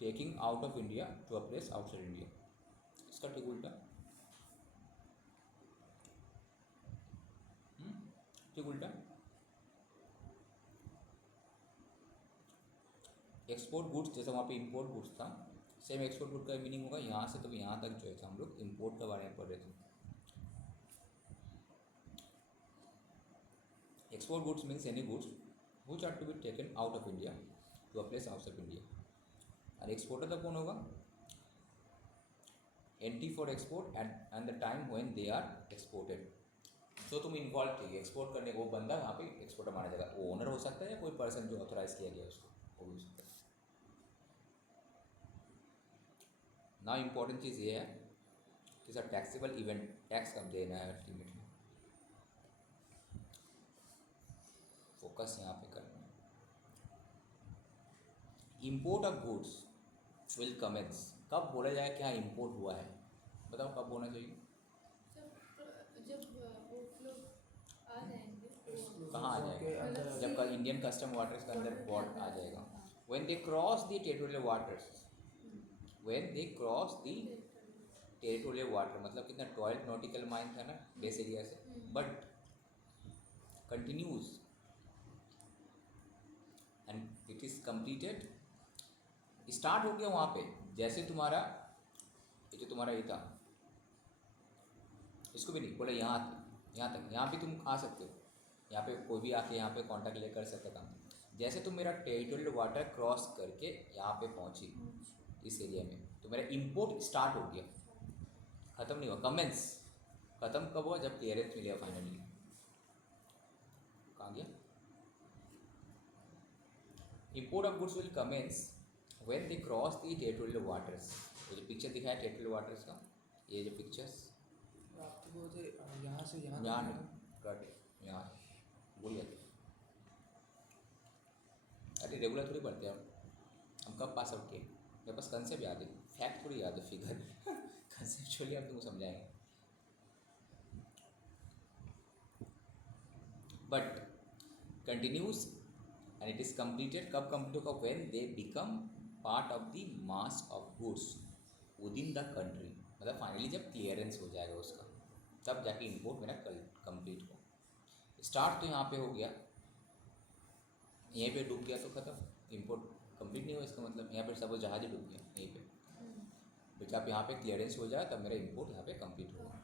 taking out of India to a place outside India, इसका ठीक उल्टा, ठीक उल्टा। एक्सपोर्ट गुड्स जैसा वहाँ पे इंपोर्ट गुड्स था, सेम एक्सपोर्ट गुड का मीनिंग होगा यहाँ से तो यहाँ तक जो है हम लोग इंपोर्ट के बारे में पढ़ रहे थे। Export goods means any goods which are to be taken out of India to a place outside India. और एक्सपोर्टर तब कौन होगा? Entry for export and the time when they are exported. जो तुम इन्वॉल्व थी एक्सपोर्ट करने, वो बंदा वहाँ पे एक्सपोर्टर माना जाएगा। वो ओनर हो सकता है या कोई पर्सन जो ऑथोराइज किया गया उसको, वो भी हो सकता है। ना इम्पोर्टेंट चीज़ ये है कि सर टैक्सेबल इवेंट टैक्स कब देना है लिमिट में, फोकस यहाँ पे करना है। Import of goods will commence, कब बोला जाए कि हाँ इम्पोर्ट हुआ है, बताओ कब होना चाहिए? जब वो लोग आ जाएंगे कहाँ आ जाएगा? जब इंडियन कस्टम वाटर्स के अंदर बोर्ड आ जाएगा। When they cross the territorial waters, when they cross the territorial water मतलब कितना 12 नॉटिकल माइल था ना बेस एरिया से, but continues is completed, start हो गया वहाँ पे। जैसे तुम्हारा ये जो तुम्हारा ये था, इसको भी नहीं बोला यहाँ तक, यहाँ भी तुम आ सकते हो, यहाँ पे कोई भी आके यहाँ पे कांटेक्ट ले कर सकता काम। जैसे तुम मेरा टेरिटोरियल वाटर क्रॉस करके यहाँ पे पहुँची इस एरिया में, तो मेरा इंपोर्ट स्टार्ट हो गया, ख़त्म नहीं हुआ। कमेंस ख़त्म कब हुआ? जब क्लियरेंस मिलेगा फाइनली। कहाँ गया? Import of goods will commence when they cross the territorial waters. वो जो पिक्चर दिखाया टेरिटोरियल वाटर्स का, ये जो पिक्चर्स आपको बोलते यहाँ से यहाँ यहाँ तक नहीं कट यहाँ भूल गए थे। अरे रेगुलर थोड़ी पढ़ते हैं हम कब पास आउट किए? मेरे पास कंसेप्ट याद है, फैक्ट थोड़ी याद है, फिगर कंसेप्चुअली हम तुमको समझाएंगे। But continuous and it is completed, कब कंप्लीट होगा? When they become part of the mass of goods with in the country, मतलब फाइनली जब क्लियरेंस हो जाएगा उसका, तब जाके इंपोर्ट मेरा कंप्लीट हो। स्टार्ट तो यहाँ पे हो गया, यहीं पे डूब गया तो ख़त्म, इंपोर्ट कंप्लीट नहीं हुआ। इसका मतलब यहाँ पे सपोज जहाज ही डूब गया यहीं पे, तो जब यहाँ पे क्लियरेंस हो जाए तब मेरा इंपोर्ट यहाँ पे कंप्लीट होगा।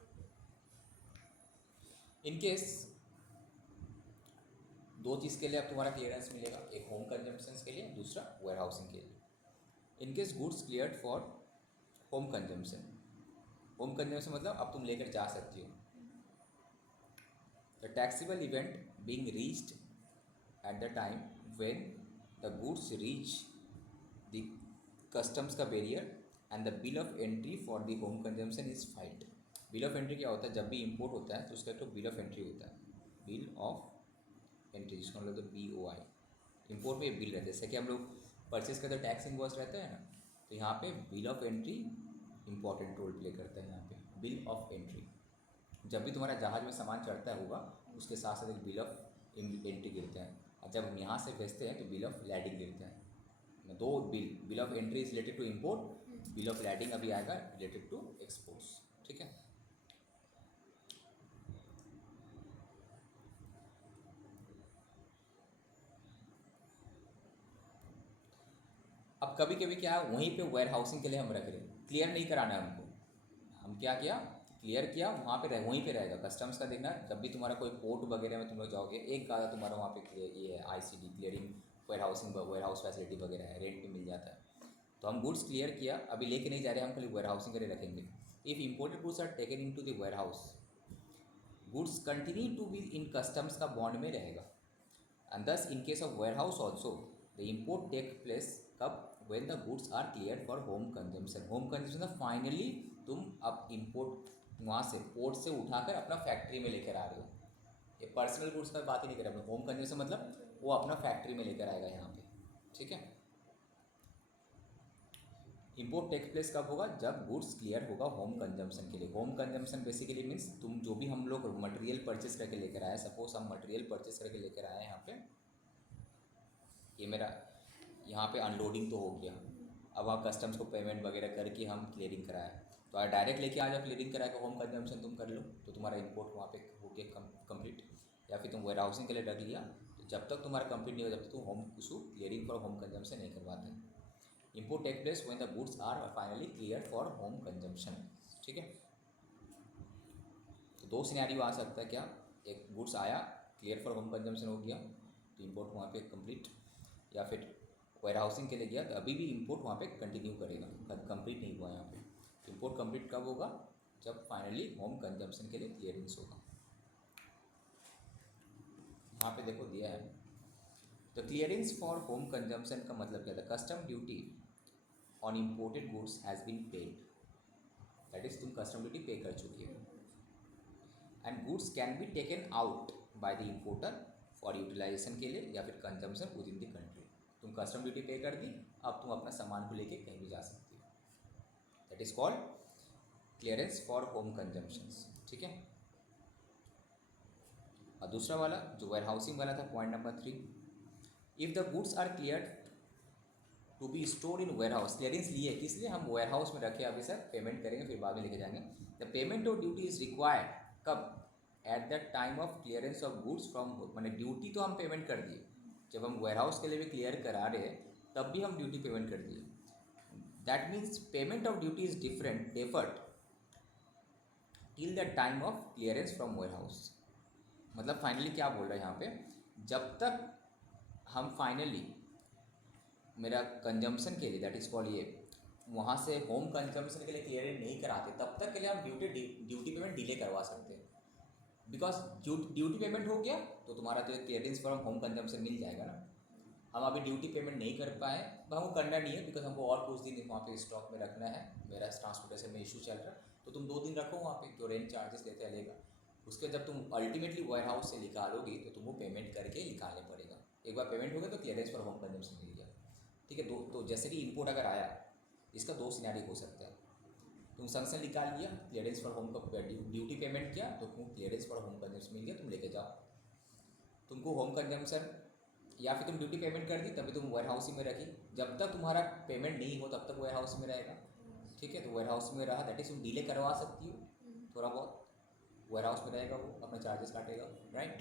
इन केस दो चीज़ के लिए अब तुम्हारा क्लियरेंस मिलेगा, एक होम कंजम्पशन के लिए, दूसरा वेयर हाउसिंग के लिए। In case goods cleared for home consumption, home consumption मतलब अब तुम लेकर जा सकती हो। The taxable event being reached at the time when the goods reach the customs का barrier and the bill of entry for the home consumption is filed. Bill of entry क्या होता है? जब भी इंपोर्ट होता है तो उसका तो बिल ऑफ एंट्री होता है, बिल ऑफ एंट्री, जिसको हम लोग तो BOI। इंपोर्ट में बिल रहता है, जैसे कि हम लोग परचेज करते हैं टैक्स इनवॉइस रहता है ना, तो यहाँ पे bill of entry important role play करता है। यहाँ पे बिल ऑफ एंट्री, जब भी तुम्हारा जहाज में सामान चढ़ता होगा उसके साथ साथ एक बिल ऑफ एंट्री गिरता है, और जब हम यहाँ से भेजते हैं तो बिल ऑफ लैंडिंग गिरता है। दो bill of entry is related to import, bill of lading अभी आएगा रिलेटेड टू एक्सपोर्ट्स। ठीक है, अब कभी कभी क्या है, वहीं पे वेयर हाउसिंग के लिए हम रख रहे हैं, क्लियर नहीं कराना है हमको, हम क्या किया, क्लियर किया, वहाँ पे वहीं पे रहेगा। कस्टम्स का देखना, जब भी तुम्हारा कोई पोर्ट वगैरह में तुम लोग जाओगे, एक गादा तुम्हारा वहाँ पे क्लियर ये है ICD clearing warehouse facility वगैरह है, रेंट पे मिल जाता है। तो हम गुड्स क्लियर किया, अभी लेके नहीं जा रहे, हम खाली वेयर हाउसिंग के लिए रखेंगे। If imported goods are taken into the warehouse, goods continue to be in customs का बॉन्ड में रहेगा। And this in case of warehouse also the import take place कब? when the goods are cleared for home consumption। Home consumption finally तुम अब इंपोर्ट वहाँ से पोर्ट से उठाकर अपना फैक्ट्री में लेकर आ रहे हो। ये पर्सनल गुड्स का बात ही नहीं कर रहे, होम कंजम्पशन मतलब वो अपना फैक्ट्री में लेकर आएगा यहाँ पे। ठीक है, इंपोर्ट टेक प्लेस कब होगा? जब गुड्स क्लियर होगा होम कंजम्पशन के लिए। होम कंजम्पशन बेसिकली मीन्स तुम जो भी हम लोग मटेरियल परचेस करके लेकर आए, सपोज हम मटेरियल परचेस करके लेकर आए यहाँ पे, ये मेरा यहाँ पे अनलोडिंग तो हो गया, अब वहाँ कस्टम्स को पेमेंट वगैरह करके हम क्लियरिंग कराए, तो अगर डायरेक्ट लेके आ जाओ क्लियरिंग करा के होम कंजम्पशन तुम कर लो तो तुम्हारा इंपोर्ट वहाँ पे हो गया कंप्लीट। या फिर तुम वेयर हाउसिंग के लिए रख लिया, तो जब तक तुम्हारा कंप्लीट नहीं हो, जब तक तुम होम उसको क्लियरिंग फॉर होम कंजम्पशन नहीं करवाते। Import take place when the goods are finally clear for home consumption. ठीक है, तो दो सिनेरियो आ सकता है क्या, एक गुड्स आया क्लियर फॉर होम कंजम्पशन हो गया तो इंपोर्ट वहाँ पे कंप्लीट, या फिर वेयर हाउसिंग के लिए गया तो अभी भी इंपोर्ट वहाँ पे कंटिन्यू करेगा, कंप्लीट नहीं हुआ यहाँ पे। इंपोर्ट कंप्लीट कब होगा? जब फाइनली होम कंजम्पशन के लिए क्लियरेंस होगा। यहाँ पे देखो दिया है, तो क्लियरेंस फॉर होम कंजम्पशन का मतलब क्या था? Custom duty on imported goods has been paid, that is तुम कस्टम ड्यूटी पे कर चुकी हो। And goods can be taken out by the importer for utilisation के लिए या फिर consumption within the country. तुम कस्टम ड्यूटी पे कर दी, अब तुम अपना सामान को लेके कहीं भी जा सकती हो, that is called clearance for home consumptions. ठीक है, और दूसरा वाला जो वेयर हाउसिंग वाला था, point number 3, if the goods are cleared to be store in warehouse. Clearance लिए किस लिए? हम वेयर हाउस में रखे, अभी सर पेमेंट करेंगे फिर बाद में लेके जाएंगे। The payment of duty is required कब? At the time of clearance of goods from, मैंने ड्यूटी तो हम पेमेंट कर दिए, जब हम वेयर हाउस के लिए भी क्लियर करा रहे हैं तब भी हम ड्यूटी पेमेंट कर दिए. That means payment of duty is deferred till the time of clearance from warehouse. मतलब फाइनली क्या बोल रहा है यहाँ पे, जब तक हम फाइनली मेरा कंजम्पशन के लिए दैट इज़ कॉल्ड ये वहाँ से होम कंजम्पशन के लिए क्लियर नहीं कराते तब तक के लिए हम ड्यूटी पेमेंट डिले करवा सकते हैं. बिकॉज ड्यूटी पेमेंट हो गया तो तुम्हारा तो क्लियरेंस फ्रॉम होम कंजम्पशन मिल जाएगा ना. हम अभी ड्यूटी पेमेंट नहीं कर पाए तो हमको करना नहीं है बिकॉज हमको और कुछ दिन वहाँ पे स्टॉक में रखना है. मेरा ट्रांसपोर्टेशन में इशू चल रहा है तो तुम 2 दिन रखो वहाँ पे, जो रेंट चार्जेस लेते चलेगा. उसके जब तुम अल्टीमेटली वेयर हाउस से निकालोगी तो तुमको पेमेंट करके निकालने पड़ेगा. एक बार पेमेंट हो गया तो क्लियरेंस फॉर होम कंजम्पशन मिल गया. ठीक है. तो जैसे कि इम्पोर्ट अगर आया, इसका 2 सिनेरियो हो सकता है. तुम संक्शन निकाल लिया, क्लियरेंस फॉर होम का ड्यूटी पेमेंट किया तो तुमको क्लियरेंस फॉर होम कंजम्पशन मिल गया, तुम लेके जाओ. तुमको होम कंजम्पशन या फिर तुम ड्यूटी पेमेंट कर दी तभी तुम वेयर हाउस में रखी. जब तक तुम्हारा पेमेंट नहीं हो तब तक वेयर हाउस में रहेगा. ठीक है. तो वेयर हाउस में रहा दैट इज तुम डिले करवा सकती हो थोड़ा बहुत. वेयर हाउस में रहेगा, वो अपना चार्जेस काटेगा. राइट.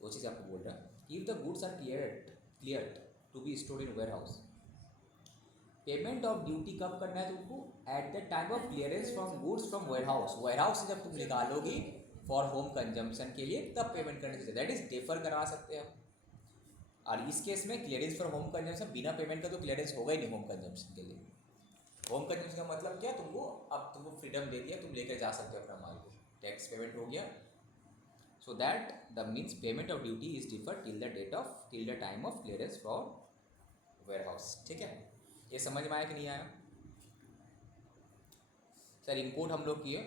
वो चीज़ आपको बोल रहा है. If the goods are cleared to be stored in warehouse, payment of duty कब करना है तुमको? At the time of clearance from goods from warehouse. Warehouse से जब तुम निकालोगी फॉर होम कंजम्पशन के लिए तब पेमेंट करने से, दैट इज डिफर करा सकते हैं. और इस केस में क्लियरेंस फॉर होम कंजम्पशन बिना पेमेंट का तो क्लियरेंस होगा ही नहीं होम कंजम्पशन के लिए. होम कंजम्पशन का मतलब क्या, तुमको अब तुमको फ्रीडम दे दिया, तुम लेकर जा सकते हो अपना माल को. टैक्स पेमेंट हो गया. So that the means payment of duty is defer till the time of clearance from warehouse. ठीक है. ये समझ में आया कि नहीं आया? सर इंपोर्ट हम लोग किए,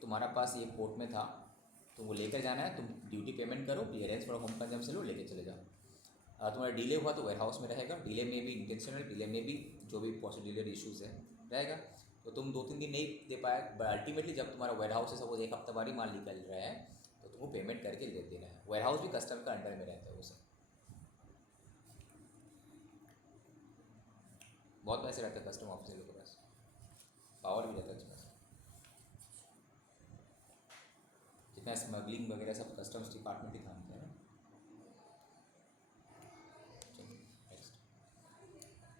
तुम्हारा पास ये पोर्ट में था, तुमको लेकर जाना है, तुम ड्यूटी पेमेंट करो, क्लियरेंस फॉर होम कंजम्पशन लो, लेके चले जाओ. तुम्हारा डिले हुआ तो वेयर हाउस में रहेगा. डिले में भी इंटेंशनल डिले में भी जो भी प्रोसीड्यूरल इश्यूज है रहेगा. तो तुम 2-3 दिन नहीं दे पाए, बट अल्टीमेटली जब तुम्हारा वेयर हाउस से सपोज 1 हफ्ता बाद ही माल निकल रहा है तो तुमको पेमेंट करके ले देना है. वेयर हाउस भी कस्टम का अंडर में रहता है. उसे बहुत पैसे रहते हैं कस्टम ऑफिसर के पास, पावर भी रहता है अच्छा खासा. जितना स्मगलिंग वगैरह सब कस्टम्स डिपार्टमेंट ही थामते हैं ना. चलिए नेक्स्ट.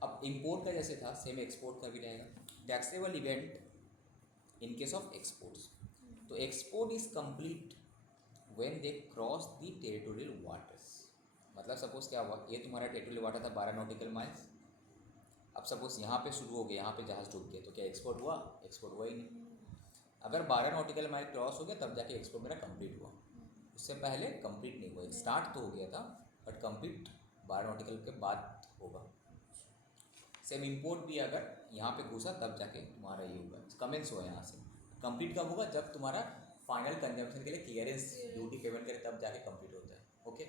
अब इंपोर्ट का जैसे था सेम एक्सपोर्ट का भी रहेगा. Taxable event in case of exports. तो export is complete when they cross the territorial waters. मतलब सपोज क्या हुआ, ये तुम्हारा टेरिटोरियल वाटर था 12 नॉटिकल माइल्स. अब सपोज यहाँ पे शुरू हो गया, यहाँ पे जहाज डूब गया तो क्या एक्सपोर्ट हुआ? एक्सपोर्ट हुआ ही नहीं. अगर 12 नॉटिकल माइल क्रॉस हो गया तब जाके एक्सपोर्ट मेरा कंप्लीट हुआ. उससे पहले कंप्लीट नहीं हुआ. स्टार्ट तो हो गया था बट कंप्लीट 12 नॉटिकल के बाद होगा. सेम इंपोर्ट भी अगर यहाँ पे घुसा तब जाके तुम्हारा ये होगा, कमेंस हुआ यहाँ से. कंप्लीट कब होगा? जब तुम्हारा फाइनल कंजम्पशन के लिए क्लियरेंस ड्यूटी पेमेंट करे तब जाके कंप्लीट होता है. Okay.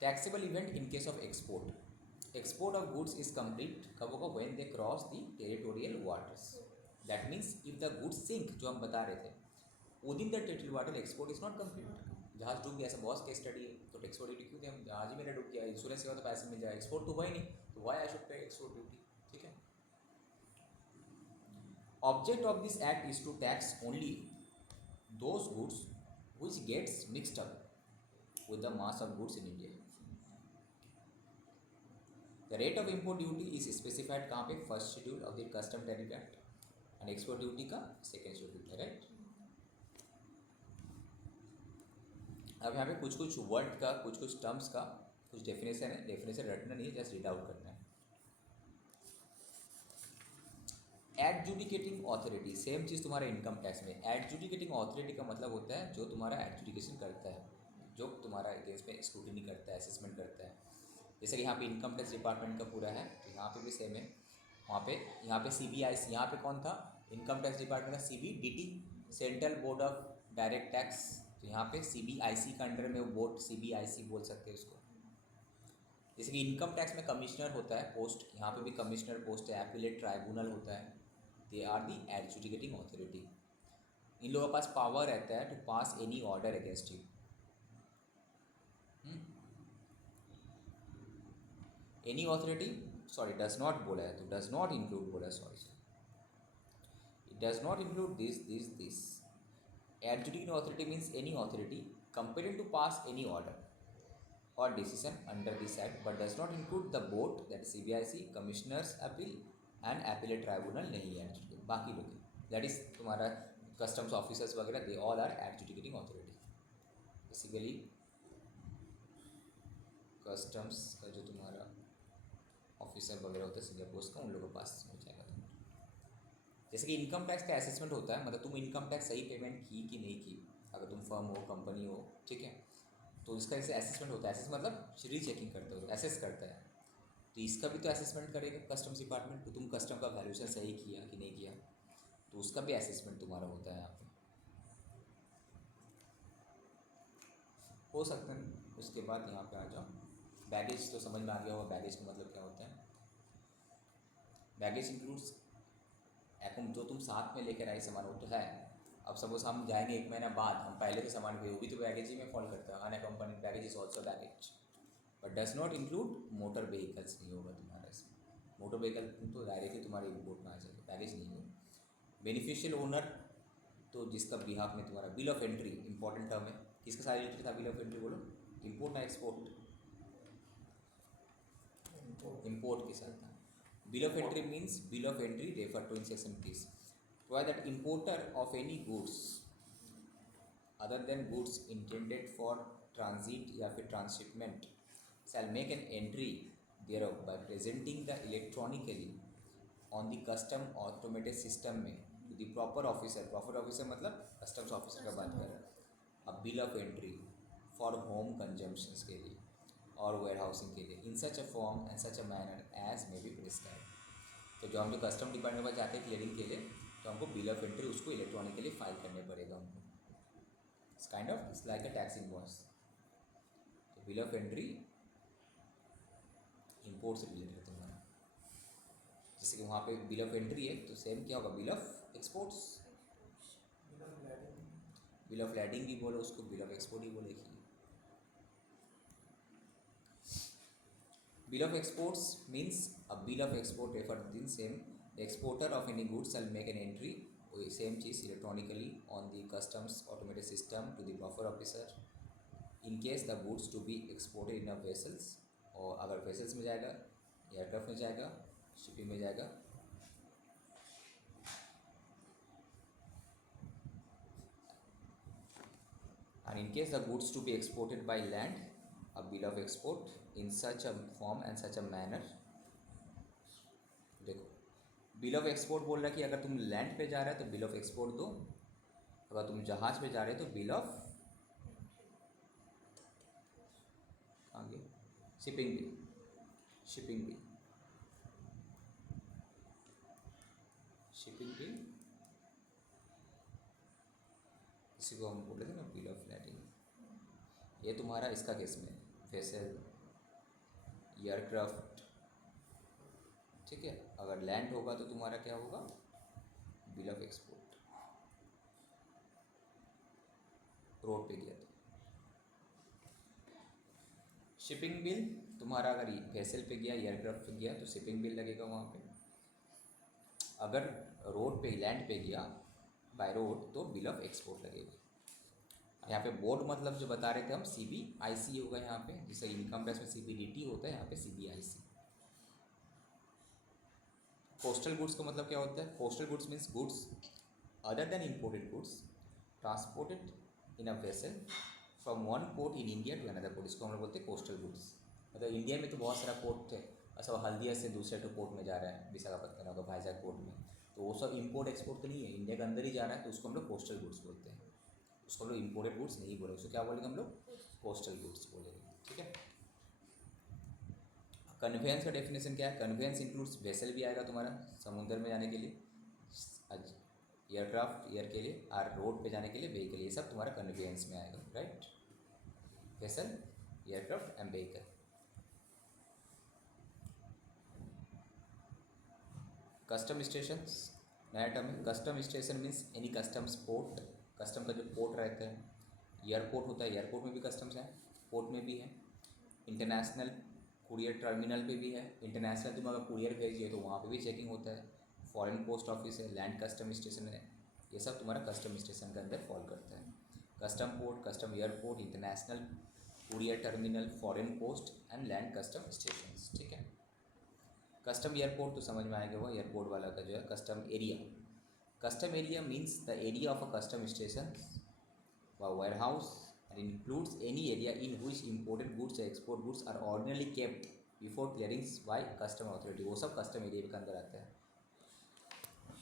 Taxable event in case of export. Export of goods is complete कब होगा? When they cross the territorial waters. That means if the goods sink, जो हम बता रहे थे, within the territorial water export is not complete. जहाज डूब गया, ऐसा बहुत केस स्टडी है. तो एक्सपोर्ट ड्यूटी क्यों दें? जहाज ही मेरा डूब गया, इंश्योरेंस हुआ तो पैसे मिल जाए. एक्सपोर्ट तो हुआ ही नहीं तो why I should pay export duty. ठीक है. Object of this act is to tax only those goods which gets mixed up with the mass of goods in India. The rate of import duty is specified कहाँ पे? First schedule of the custom tariff act. And export duty का सेकेंड शेड्यूल है. राइट. अब यहाँ पे कुछ वर्ड का, कुछ टर्म्स का कुछ डेफिनेशन है. डेफिनेशन रटना नहीं है, जस्ट रीड आउट करना है. एडजुडिकेटिंग अथॉरिटी, सेम चीज़ तुम्हारा इनकम टैक्स में. एडजुडिकेटिंग अथॉरिटी का मतलब होता है जो तुम्हारा एडजुडिकेशन करता है, जो तुम्हारा अगेंस्ट में स्क्रूटिनी करता है, असेसमेंट करता है. जैसे कि यहाँ पे इनकम टैक्स डिपार्टमेंट का पूरा है तो यहाँ पे भी सेम है. वहाँ पे यहाँ पे CBIC, यहाँ पे कौन था? इनकम टैक्स डिपार्टमेंट का CBDT, central board of direct tax. तो यहाँ पे CBIC का अंडर में वो बोर्ड CBIC बोल सकते हैं उसको. जैसे कि इनकम टैक्स में कमिश्नर होता है पोस्ट, यहाँ पे भी कमिश्नर पोस्ट है. एपिलेट ट्राइब्यूनल होता है. They are the adjudicating authority. इन लोगों के पास पावर रहता है to pass any order against you. Any authority sorry does not बोला है, तो डज नॉट इंक्लूड बोला है, sorry, it does not include this adjudicating authority means any authority competent to pass any order or decision under this act but does not include the board, that is CBIC, commissioners appeal and appellate tribunal नहीं है adjudicating, बाकी लोग हैं, that is तुम्हारा customs officers वगैरह, they all are adjudicating authority. Basically customs का जो तुम्हारा ऑफिसर वगैरह होता है सीनियर पोस्ट का, उन लोगों के पास हो जाएगा. जैसे कि इनकम टैक्स का असेसमेंट होता है, मतलब तुम इनकम टैक्स सही पेमेंट की कि नहीं की, अगर तुम फर्म हो, कंपनी हो, ठीक है, तो इसका ऐसे असेसमेंट होता है. असेस मतलब रीचेकिंग करते हो, असेस करता है, तो इसका भी तो असेसमेंट करेगा कस्टम्स डिपार्टमेंट, तो तुम कस्टम का वैल्यूएशन सही किया कि नहीं किया, तो उसका भी असेसमेंट तुम्हारा होता है यहाँ पे. हो सकता है. उसके बाद यहाँ पे आ जाओ, बैगेज तो समझ में आ गया होगा, बैगेज का मतलब क्या होता है. बैगेज इंक्लूड्स जो तुम साथ में लेकर आए सामान, वो तो है. अब सपोज हम जाएंगे 1 महीना बाद, हम पहले तो सामान भेजे, वो भी तो बैगेज ही में फॉल करता है. Unaccompanied baggage is also baggage, but does not include motor vehicles. नहीं होगा तुम्हारा इसमें. मोटर व्हीकल तो डायरेक्टली तुम्हारे इम्पोर्ट में आ जाएगा, बैगेज नहीं होगा. बेनिफिशियल ओनर, तो जिसका बिहाफ में तुम्हारा bill of entry, important term है. किसका सारा रिलेटेड था बिल ऑफ एंट्री, बोलो. इम्पोर्ट ना एक्सपोर्ट, इम्पोर्ट के साथ था. Bill of entry means bill of entry refer to in section 30. Provide that importer of any goods other than goods intended for transit या फिर transshipment shall make an entry thereof by presenting the electronically on the custom automated system में to the proper officer. Proper officer मतलब customs officer का बात कर रहा है. अब bill of entry for home consumptions के लिए और वेयरहाउसिंग के लिए, in such a form and such a manner as may be prescribe. तो जो हम जो कस्टम डिपार्टमेंट में जाते हैं क्लियरिंग के लिए, तो हमको बिल ऑफ एंट्री उसको इलेक्ट्रॉनिकली फाइल करने पड़ेगा हमको. It's kind of its like a tax invoice. तो बिल ऑफ एंट्री इंपोर्ट से रिलेटेड है तुम्हारा. जैसे कि वहाँ पे बिल ऑफ एंट्री है, तो सेम क्या होगा, bill of exports. Bill of lading भी बोलो उसको, बिल ऑफ एक्सपोर्ट ही बोलेगी. Bill of exports means a bill of export refer to the same. The exporter of any goods shall make an entry, same cheese electronically on the customs automated system to the proper officer in case the goods to be exported in a vessels. और अगर vessels में जाएगा, एयरक्राफ्ट में जाएगा, शिपिंग में जाएगा, and in case the goods to be exported by land, a bill of export in such a form and such a manner. देखो बिल ऑफ एक्सपोर्ट बोल रहा है कि अगर तुम लैंड पे जा रहे हो तो बिल ऑफ एक्सपोर्ट दो, अगर तुम जहाज पे जा रहे हो तो बिल ऑफ आगे shipping bill, shipping bill, shipping bill, इसी को हम बोले थे ना बिल ऑफ लैंडिंग. ये तुम्हारा इसका केस में वेसल, एयरक्राफ्ट, ठीक है. अगर लैंड होगा तो तुम्हारा क्या होगा, बिल ऑफ एक्सपोर्ट. रोड पे गया तो शिपिंग बिल तुम्हारा, अगर वेसल पे गया, एयरक्राफ्ट पे गया तो शिपिंग बिल लगेगा वहाँ पे. अगर रोड पे, लैंड पे गया बाय रोड तो बिल ऑफ एक्सपोर्ट लगेगा. यहाँ पे बोर्ड मतलब जो बता रहे थे हम, CBIC होगा यहाँ पे. जैसे इनकम टैक्स में CBDT होता है, यहाँ पे CBIC. कोस्टल गुड्स का मतलब क्या होता है, coastal goods means goods other than imported goods transported in a vessel from one port in India to another port. इसको हम लोग बोलते हैं कोस्टल गुड्स. मतलब इंडिया में तो बहुत सारा पोर्ट है, अच्छा हल्दिया से दूसरे तो पोर्ट में जा रहा है, विशाखापट्टनम होगा, भाईजैक पोर्ट में, तो वो सब इम्पोर्ट एक्सपोर्ट तो नहीं है, इंडिया के अंदर ही जा रहा है, तो उसको हम लोग कोस्टल गुड्स बोलते हैं. उसको हम लोग इम्पोर्टेड गुड्स नहीं बोलेंगे, उसको क्या बोलेंगे हम लोग, कोस्टल गुड्स बोलेंगे. ठीक है. कन्वेंस का डेफिनेशन क्या है, कन्वेंस इंक्लूड्स वेसल भी आएगा तुम्हारा समुद्र में जाने के लिए, एयरक्राफ्ट एयर के लिए, और रोड पे जाने के लिए व्हीकल, ये सब तुम्हारा कन्वेंस में आएगा. Right, vessel, aircraft and vehicle. Custom station नया टर्म है. Custom station means any customs port. Custom का जो पोर्ट रहता है, एयरपोर्ट होता है, एयरपोर्ट में भी कस्टम्स हैं, पोर्ट में भी है. इंटरनेशनल कुरियर टर्मिनल पे भी है, इंटरनेशनल तुम अगर कुरियर भेजिए तो वहाँ पे भी चेकिंग होता है, फॉरेन पोस्ट ऑफिस है, लैंड कस्टम स्टेशन है, ये सब तुम्हारा कस्टम स्टेशन के अंदर फॉल करता है। Custom port, custom airport, international courier terminal, foreign post and land custom station. ठीक है, कस्टम एयरपोर्ट तो समझ में आएगा, वो एयरपोर्ट वाला का जो है custom area. Custom area means the area of a custom station व warehouse and includes any area in which imported goods or export goods are ordinarily kept before clearance by custom authority। वो सब कस्टम एरिया के अंदर आता है।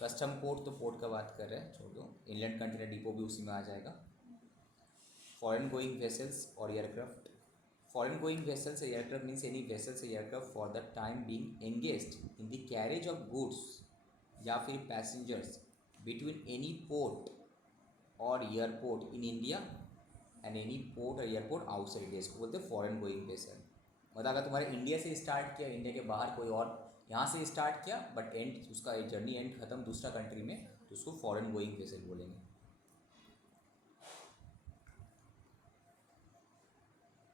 कस्टम पोर्ट तो पोर्ट का बात कर रहे हैं, छोड़ दो। इनलैंड कंटेनर डिपो भी उसी में आ जाएगा। फॉरेन गोइंग वेसल्स और aircraft, foreign going vessels aircraft means any vessels aircraft for the time being engaged in the carriage of goods या फिर पैसेंजर्स बिटवीन एनी पोर्ट और airport in India and any port और एयरपोर्ट आउटसाइड इंडिया, इसको बोलते हैं फॉरेन गोइंग वेसल। मतलब अगर तुम्हारे इंडिया से स्टार्ट किया, इंडिया के बाहर कोई और यहाँ से स्टार्ट किया बट एंड उसका जर्नी एंड खत्म दूसरा कंट्री में, तो उसको फॉरेन गोइंग वेसल बोलेंगे।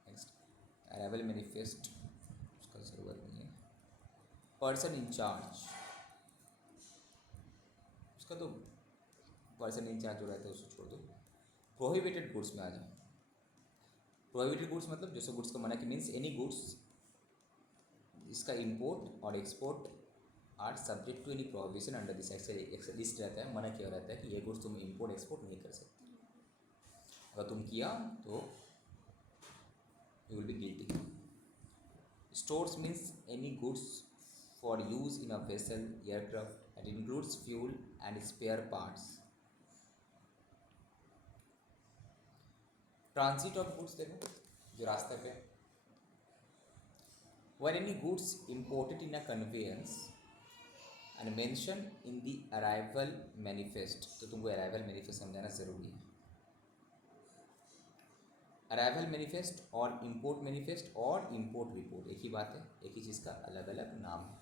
नेक्स्ट, अराइवल मैनिफेस्ट, उसका ज़रूरत नहीं है। पर्सन इंचार्ज, उसका तो पर्सन इंचार्ज जो रहता है उसको छोड़ दो। प्रोहिबिटेड गुड्स में आ जाओ। प्रोहिबिटेड गुड्स मतलब जो सब गुड्स का मना कि मीन्स एनी गुड्स इसका इंपोर्ट और export are subject to any prohibition under this act. List रहता है, मना किया रहता है कि ये गुड्स तुम इंपोर्ट एक्सपोर्ट नहीं कर सकते। अगर तुम किया तो you will be guilty. Stores means any goods for use in a vessel aircraft and includes fuel and spare parts. Transit of goods देखो, जो रास्ते पे, where any goods imported in a conveyance and mention in the arrival manifest. तो तुमको अराइवल मैनिफेस्ट समझाना जरूरी है। अराइवल मैनिफेस्ट और इंपोर्ट मैनिफेस्ट और इंपोर्ट रिपोर्ट एक ही बात है, एक ही चीज़ का अलग अलग नाम है।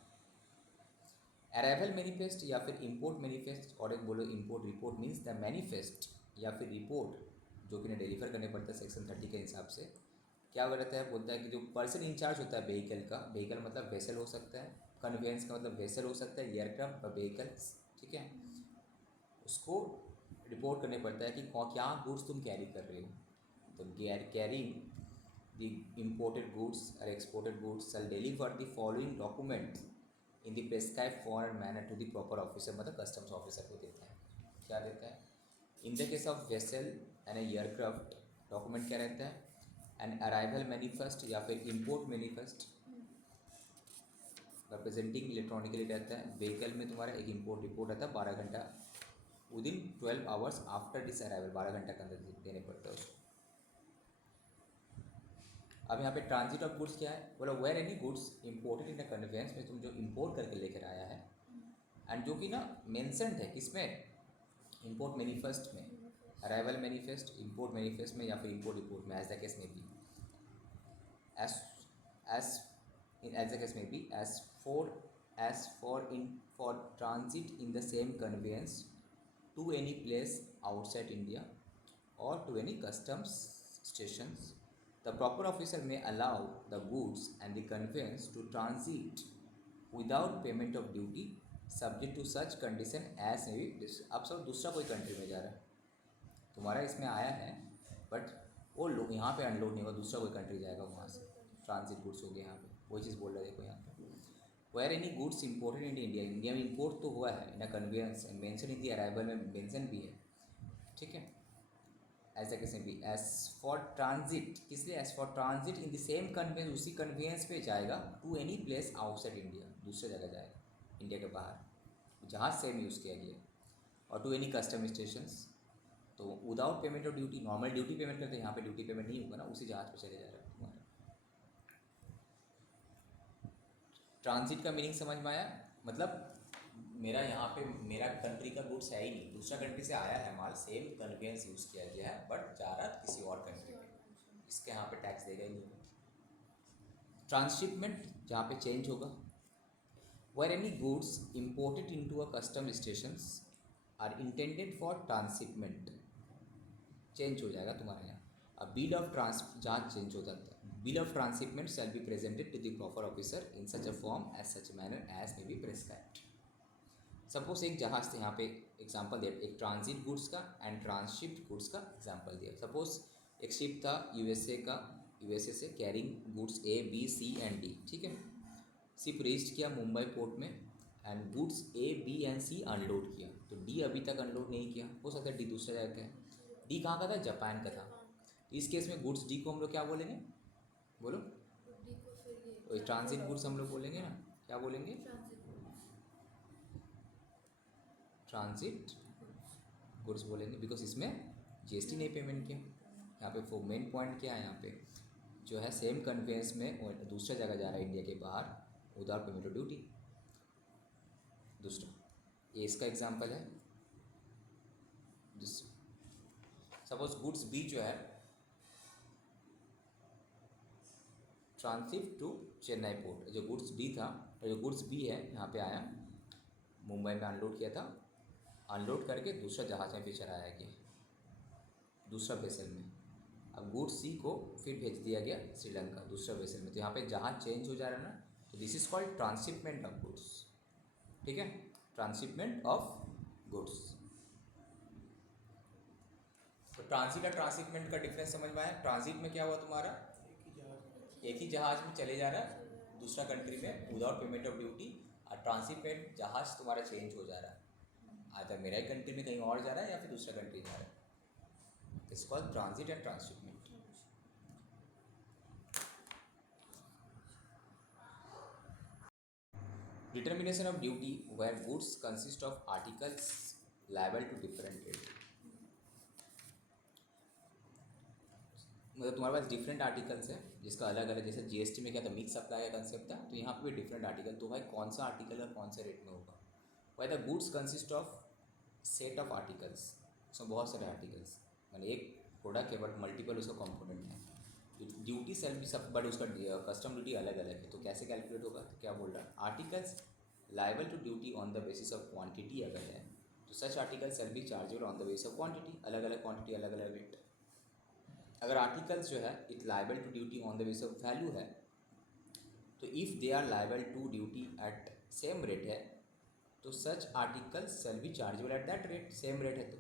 अराइवल मैनिफेस्ट या फिर इंपोर्ट मैनिफेस्ट और एक बोलो import report means the manifest या फिर रिपोर्ट जो कि उन्हें डिलीवर करने पड़ता है सेक्शन 30 के हिसाब से। क्या रहता है, बोलता है कि जो पर्सन इंचार्ज होता है व्हीकल का, व्हीकल मतलब वेसल हो सकता है, कन्वेंस का मतलब वेसल हो सकता है, एयरक्राफ्ट और व्हीकल्स, ठीक है, उसको रिपोर्ट करने पड़ता है कि क्या गुड्स तुम कैरी कर रहे हो। तो कैरिंग द इम्पोर्टेड गुड्स और exported goods shall deliver the following document in the prescribed form manner to the proper officer, मतलब कस्टम्स ऑफिसर को देता है। क्या देता है? In the case of vessel and aircraft document क्या रहता है? एन अराइवल मैनिफेस्ट या फिर इंपोर्ट मैनिफेस्ट रिप्रेजेंटिंग इलेक्ट्रॉनिकली रहता है। व्हीकल में तुम्हारा एक इंपोर्ट रिपोर्ट रहता है 12 घंटा within 12 hours after this arrival, 12 घंटा के अंदर देने पड़ता है उसको। अब यहाँ पे ट्रांजिट ऑफ गुड्स क्या है, बोला where any goods imported in the conveyance में तुम जो इंपोर्ट करके लेकर आया है एंड जो कि ना मेंशन्ड है किसमें, इंपोर्ट मैनिफेस्ट में, अराइवल मैनिफेस्ट, इंपोर्ट मैनिफेस्ट में या फिर इंपोर्ट रिपोर्ट में, एज द केस में B, as the case may be, as for transit in the same conveyance to any place outside India or to any customs stations, the proper officer may allow the goods and the conveyance to transit without payment of duty subject to such condition as may be। अब सब दूसरा कोई कंट्री में जा रहा है, तुम्हारा इसमें आया है बट वो लोग यहाँ पे अनलोड नहीं होगा, दूसरा कोई कंट्री जाएगा, वहाँ से ट्रांजिट गुड्स हो गया। यहाँ पे वही चीज़ बोल रहे देखो यहाँ पे, where any goods imported in India, India में इंपोर्ट तो हुआ है in a conveyance and mention in the arrival में मेंशन भी है, ठीक है, ऐसा कैसे भी एज फॉर ट्रांजिट, किसलिए as for transit in the same conveyance, उसी कन्वेंस पे जाएगा to any place outside India, दूसरे जगह जाएगा इंडिया के बाहर, जहाज सेम यूज़ किया गया, और टू एनी कस्टम स्टेशंस। तो without payment of duty, normal duty payment करते हैं, यहाँ पे ड्यूटी पेमेंट नहीं होगा ना, उसी जहाज पे चले जा रहा है तुम्हारा। ट्रांजिट का मीनिंग समझ में आया, मतलब मेरा यहाँ पे मेरा कंट्री का गुड्स है ही नहीं, दूसरा कंट्री से आया है माल, सेम कन्वेंस यूज़ किया गया है बट जा रहा किसी और कंट्री में, इसके यहाँ पे टैक्स देगा ही नहीं। ट्रांसशिपमेंट जहाँ पे चेंज होगा, where any goods imported into a custom stations are intended for transhipment, change हो जाएगा तुम्हारे यहाँ। अब बिल ऑफ ट्रांस जहाँ चेंज हो जाता है, bill of transhipment shall be presented to the proper officer in such a form as such manner as may be prescribed. Suppose एक जहाज थे, यहाँ पे एग्जांपल दिया, एक ट्रांजिट गुड्स का एंड ट्रांसशिप्ड गुड्स का एग्जांपल दिया। सपोज एक शिप था यूएसए से carrying goods A B C and D, ठीक है। शिप रीच किया मुंबई पोर्ट में and goods A B and C unload किया। तो डी अभी तक अनलोड नहीं किया, हो सकता है डी दूसरा जगह का है। डी कहाँ का था? जापान का था। इस केस में गुड्स डी को हम लोग क्या बोलेंगे? बोलो। डी को फिर ये ट्रांजिट गुड्स हम लोग बोलेंगे ना, क्या बोलेंगे? ट्रांजिट गुड्स बोलेंगे, बिकॉज इसमें जीएसटी नहीं पेमेंट किया। यहाँ पे मेन पॉइंट क्या है, यहाँ पे जो है सेम कन्वेंस में दूसरा जगह जा रहा है इंडिया के बाहर, विदाउट पेमेंट ऑफ ड्यूटी। दूसरा ये इसका एग्जांपल है। सपोज गुड्स बी जो है ट्रांसिट टू चेन्नई पोर्ट, जो गुड्स डी था, जो गुड्स बी है यहाँ पे आया, मुंबई में अनलोड किया था, अनलोड करके दूसरा जहाज में फिर चलाया गया दूसरा वेसल में। अब गुड्स सी को फिर भेज दिया गया श्रीलंका दूसरा वेसल में। तो यहाँ पे जहाज चेंज हो जा रहा है ना, तो this is called transshipment of goods, ठीक है, ट्रांसशिपमेंट ऑफ गुड्स। तो ट्रांजिट और ट्रांसशिपमेंट का डिफरेंस समझ में आया? ट्रांजिट में क्या हुआ तुम्हारा, एक ही जहाज में चले जा रहा है दूसरा कंट्री में विदाउट पेमेंट ऑफ ड्यूटी, और ट्रांसशिपमेंट जहाज तुम्हारा चेंज हो जा रहा है, आधा मेरा ही कंट्री में कहीं और जा रहा है या फिर दूसरा कंट्री जा रहा है। This called transit and transhipment. Determination of duty where goods consist of articles liable to different rate. मतलब तुम्हारे पास डिफरेंट आर्टिकल्स है जिसका अलग अलग, जैसे जीएसटी में क्या था, मिक्स सप्लाई का कंसेप्ट था, तो यहाँ पे भी डिफरेंट आर्टिकल। तो भाई कौन सा आर्टिकल और कौन से रेट में होगा? भाई the goods consist of set of articles, उसमें बहुत सारे आर्टिकल्स, मैंने एक प्रोडक्ट है बट मल्टीपल उसका कंपोनेंट है। ड्यूटी सेल भी सब, बट उसका कस्टम ड्यूटी अलग अलग है। तो कैसे कैलकुलेट होगा? तो क्या बोल रहा है, articles liable to duty on the basis of quantity अगर है तो such article shall be chargeable on the basis of quantity, अलग अलग क्वांटिटी अलग अलग रेट। अगर आर्टिकल्स जो है it liable to duty on the basis of value है, तो if they are liable to duty at same rate है तो such article shall be chargeable at that rate, same rate है तो।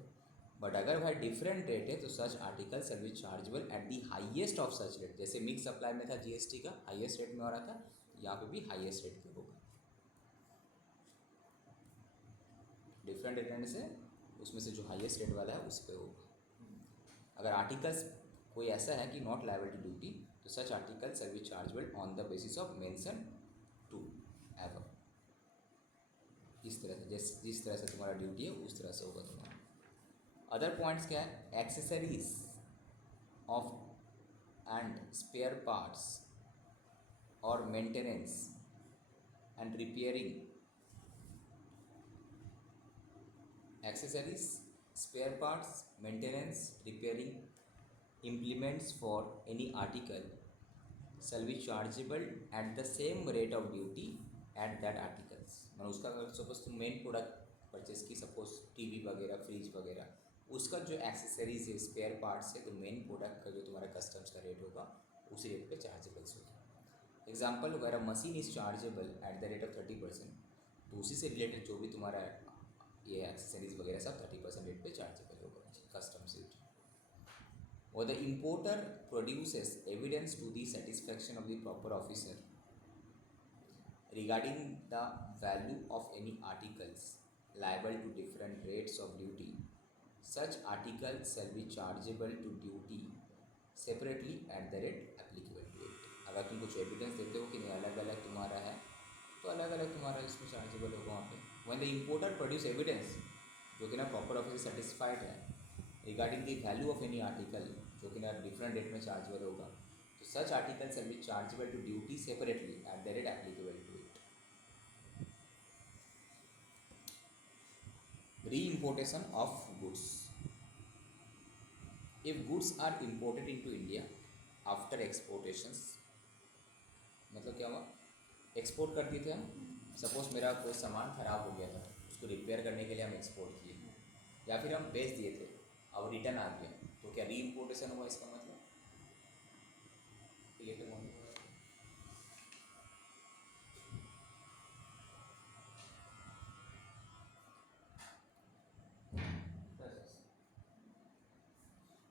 बट अगर भाई डिफरेंट रेट है तो such article shall be chargeable at the highest of such rate. जैसे मिक्स सप्लाई में था जीएसटी का हाईएस्ट रेट में हो रहा था, यहाँ पे भी हाईएस्ट रेट पे होगा। डिफरेंट रेट से उसमें से जो हाईएस्ट रेट वाला है उस पर होगा। अगर आर्टिकल्स कोई ऐसा है कि नॉट लायबल टू ड्यूटी तो such article shall be chargeable on the basis of mention to ever. इस तरह से जिस तरह से तुम्हारा ड्यूटी है उस तरह से होगा तुम्हारा। अदर पॉइंट्स क्या है, accessories of and spare parts और maintenance and repairing, accessories, spare parts, maintenance, repairing, implements for any article shall be chargeable at the same rate of duty at that articles। मतलब उसका अगर सपोज तुम मेन प्रोडक्ट परचेज की, सपोज टीवी वगैरह फ्रिज वगैरह, उसका जो एक्सेसरीज है स्पेयर पार्ट्स है, तो मेन प्रोडक्ट का जो तुम्हारा कस्टम्स का रेट होगा उसी रेट पे चार्जेबल्स होगा। एग्जाम्पल वगैरह machine is chargeable eight the rate of 30%, तो उसी से रिलेटेड जो भी तुम्हारा ये एक्सेसरीज वगैरह सब 30% रेट पे चार्जेबल होगा कस्टम से। और the importer produces evidence to the satisfaction of the proper officer regarding the value of any articles liable to different rates of duty, such article shall be chargeable to duty separately at the rate applicable to it. अगर तुम कुछ एविडेंस देते हो कि नहीं अलग अलग तुम्हारा है तो अलग अलग तुम्हारा इसमें चार्जेबल होगा वहाँ पे। When the importer produce evidence जो कि ना प्रॉपर ऑफिस सेटिस्फाइड है regarding the value of any article जो कि ना डिफरेंट रेट में चार्जेबल होगा, तो such article shall be chargeable to duty separately at the rate applicable to it. री-importation of goods। If goods are imported into India after exportations, मतलब क्या हुआ, एक्सपोर्ट कर दिए थे हम, सपोज मेरा कोई सामान ख़राब हो गया था, उसको रिपेयर करने के लिए हम एक्सपोर्ट किए, या फिर हम बेच दिए थे अब रिटर्न आ गया, तो क्या री इम्पोर्टेशन हुआ? इसका मतलब क्रिएटिव होने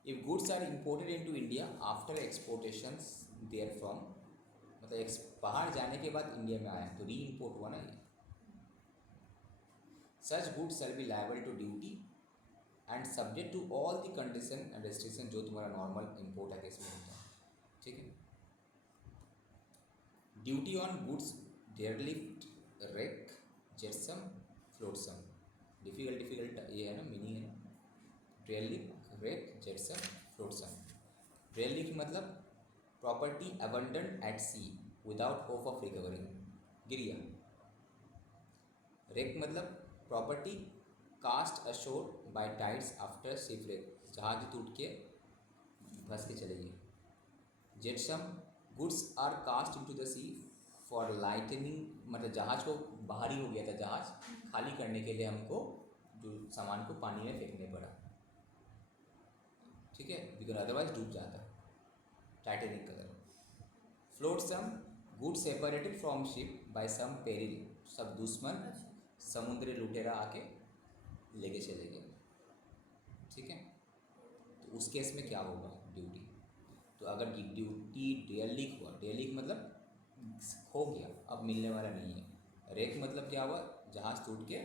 If goods are imported into India after exportations therefrom, मतलब बाहर जाने के बाद इंडिया में आया तो री इम्पोर्ट हुआ ना ये. Such goods shall be liable to duty and subject to all the condition and restriction जो तुम्हारा नॉर्मल इम्पोर्ट है केस में होता है. ठीक है. Duty on goods derelict, wreck, jetsam, flotsam. Difficult ये है ना, मीनिंग है ना. डेयरलिफ्ट, रेक, जेटसम, फ्लोटसम. डेयरलिफ्ट मतलब property abandon at sea without hope of recovering, गिर गया. रेक मतलब property cast ashore by tides after shipwreck, जहाज टूट के फंस के चले गए. Jetsam goods are cast into the sea for lightening, मतलब जहाज को बाहरी हो गया था, जहाज खाली करने के लिए हमको जो सामान को पानी में फेंकने पड़ा. ठीक है, बिकॉज अदरवाइज डूब जाता टाइटेनिक का तरह. Flotsam good separated from ship by some peril, सब दुश्मन समुद्री लुटेरा आके लेके चले गए. ठीक है, तो उस केस में क्या होगा ड्यूटी. तो अगर ड्यूटी डेयरलिक हुआ, डेयरलिक मतलब खो गया, अब मिलने वाला नहीं है. रेक मतलब क्या हुआ, जहाज टूट के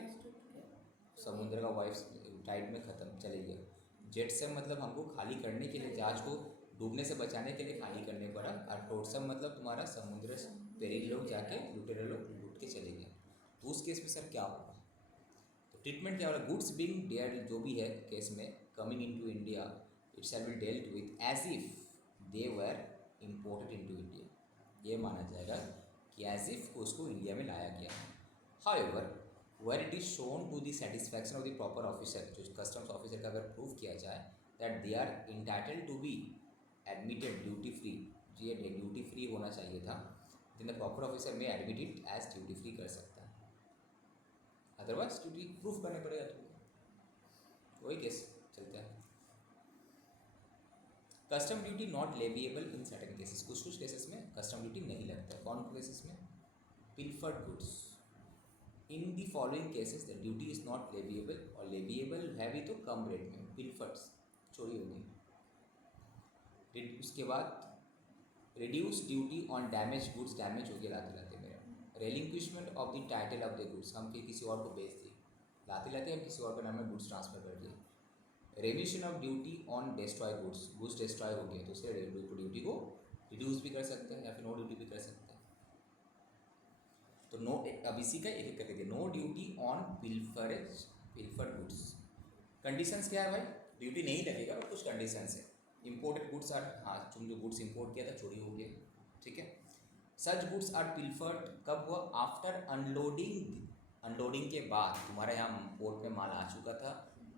समुद्र का वाइफ टाइड में ख़त्म चले गया. जेटसम मतलब हमको खाली करने के लिए, जहाज को डूबने से बचाने के लिए खाली करने पड़ा. और फ्लोटसम मतलब तुम्हारा समुद्र पेरिल लोग जाके लुटेरे लोग लूट के चले गए. तो उस केस में सर क्या होगा. तो ट्रीटमेंट क्या होगा. गुड्स बीइंग डेयर जो भी है केस में coming into India, it shall be dealt with as if they were imported into India. ये माना जाएगा कि एज इफ उसको इंडिया में लाया गया. However where it is shown to the satisfaction of the proper officer, जो कस्टम्स ऑफिसर का अगर प्रूव किया जाए that they are entitled to be admitted duty free, ये ड्यूटी फ्री होना चाहिए था, देन द प्रॉपर ऑफिसर में admit it as duty free कर सकता है. अदरवाइज ड्यूटी प्रूफ करने पड़ेगा तुमको. वही केस चलता है. Custom duty not leviable in certain cases, कुछ केसेस में कस्टम ड्यूटी नहीं लगता है. कौन केसेस में. Pilfered goods. In the following cases the duty is not leviable, और लेविएबल है भी तो कम रेट में. पिल्फर्ड्स चोरी होगी. उसके बाद reduce duty on damage goods, damage हो गया लाते लाते मेरा. Relinquishment of the title of the goods, हम किसी और को बेच दिए, लाते लाते हम किसी और के नाम में गुड्स ट्रांसफर कर दिए. रेमिशन of duty on destroy goods, goods destroy हो गए तो उससे ड्यूटी को रिड्यूस भी कर सकते हैं या फिर नो ड्यूटी भी कर सकते हैं. तो नो, अब इसी का एक करके दिया. No duty on pilferage, pilfered goods. Conditions क्या है भाई. ड्यूटी नहीं लगेगा और कुछ कंडीशंस है. इम्पोर्टेड गुड्स आर, हाँ तुम जो गुड्स इम्पोर्ट किया था चोरी हो गया. ठीक है. सच गुड्स आर पिल्फर्ड कब हुआ. आफ्टर अनलोडिंग, अनलोडिंग के बाद तुम्हारे यहाँ पोर्ट में माल आ चुका था,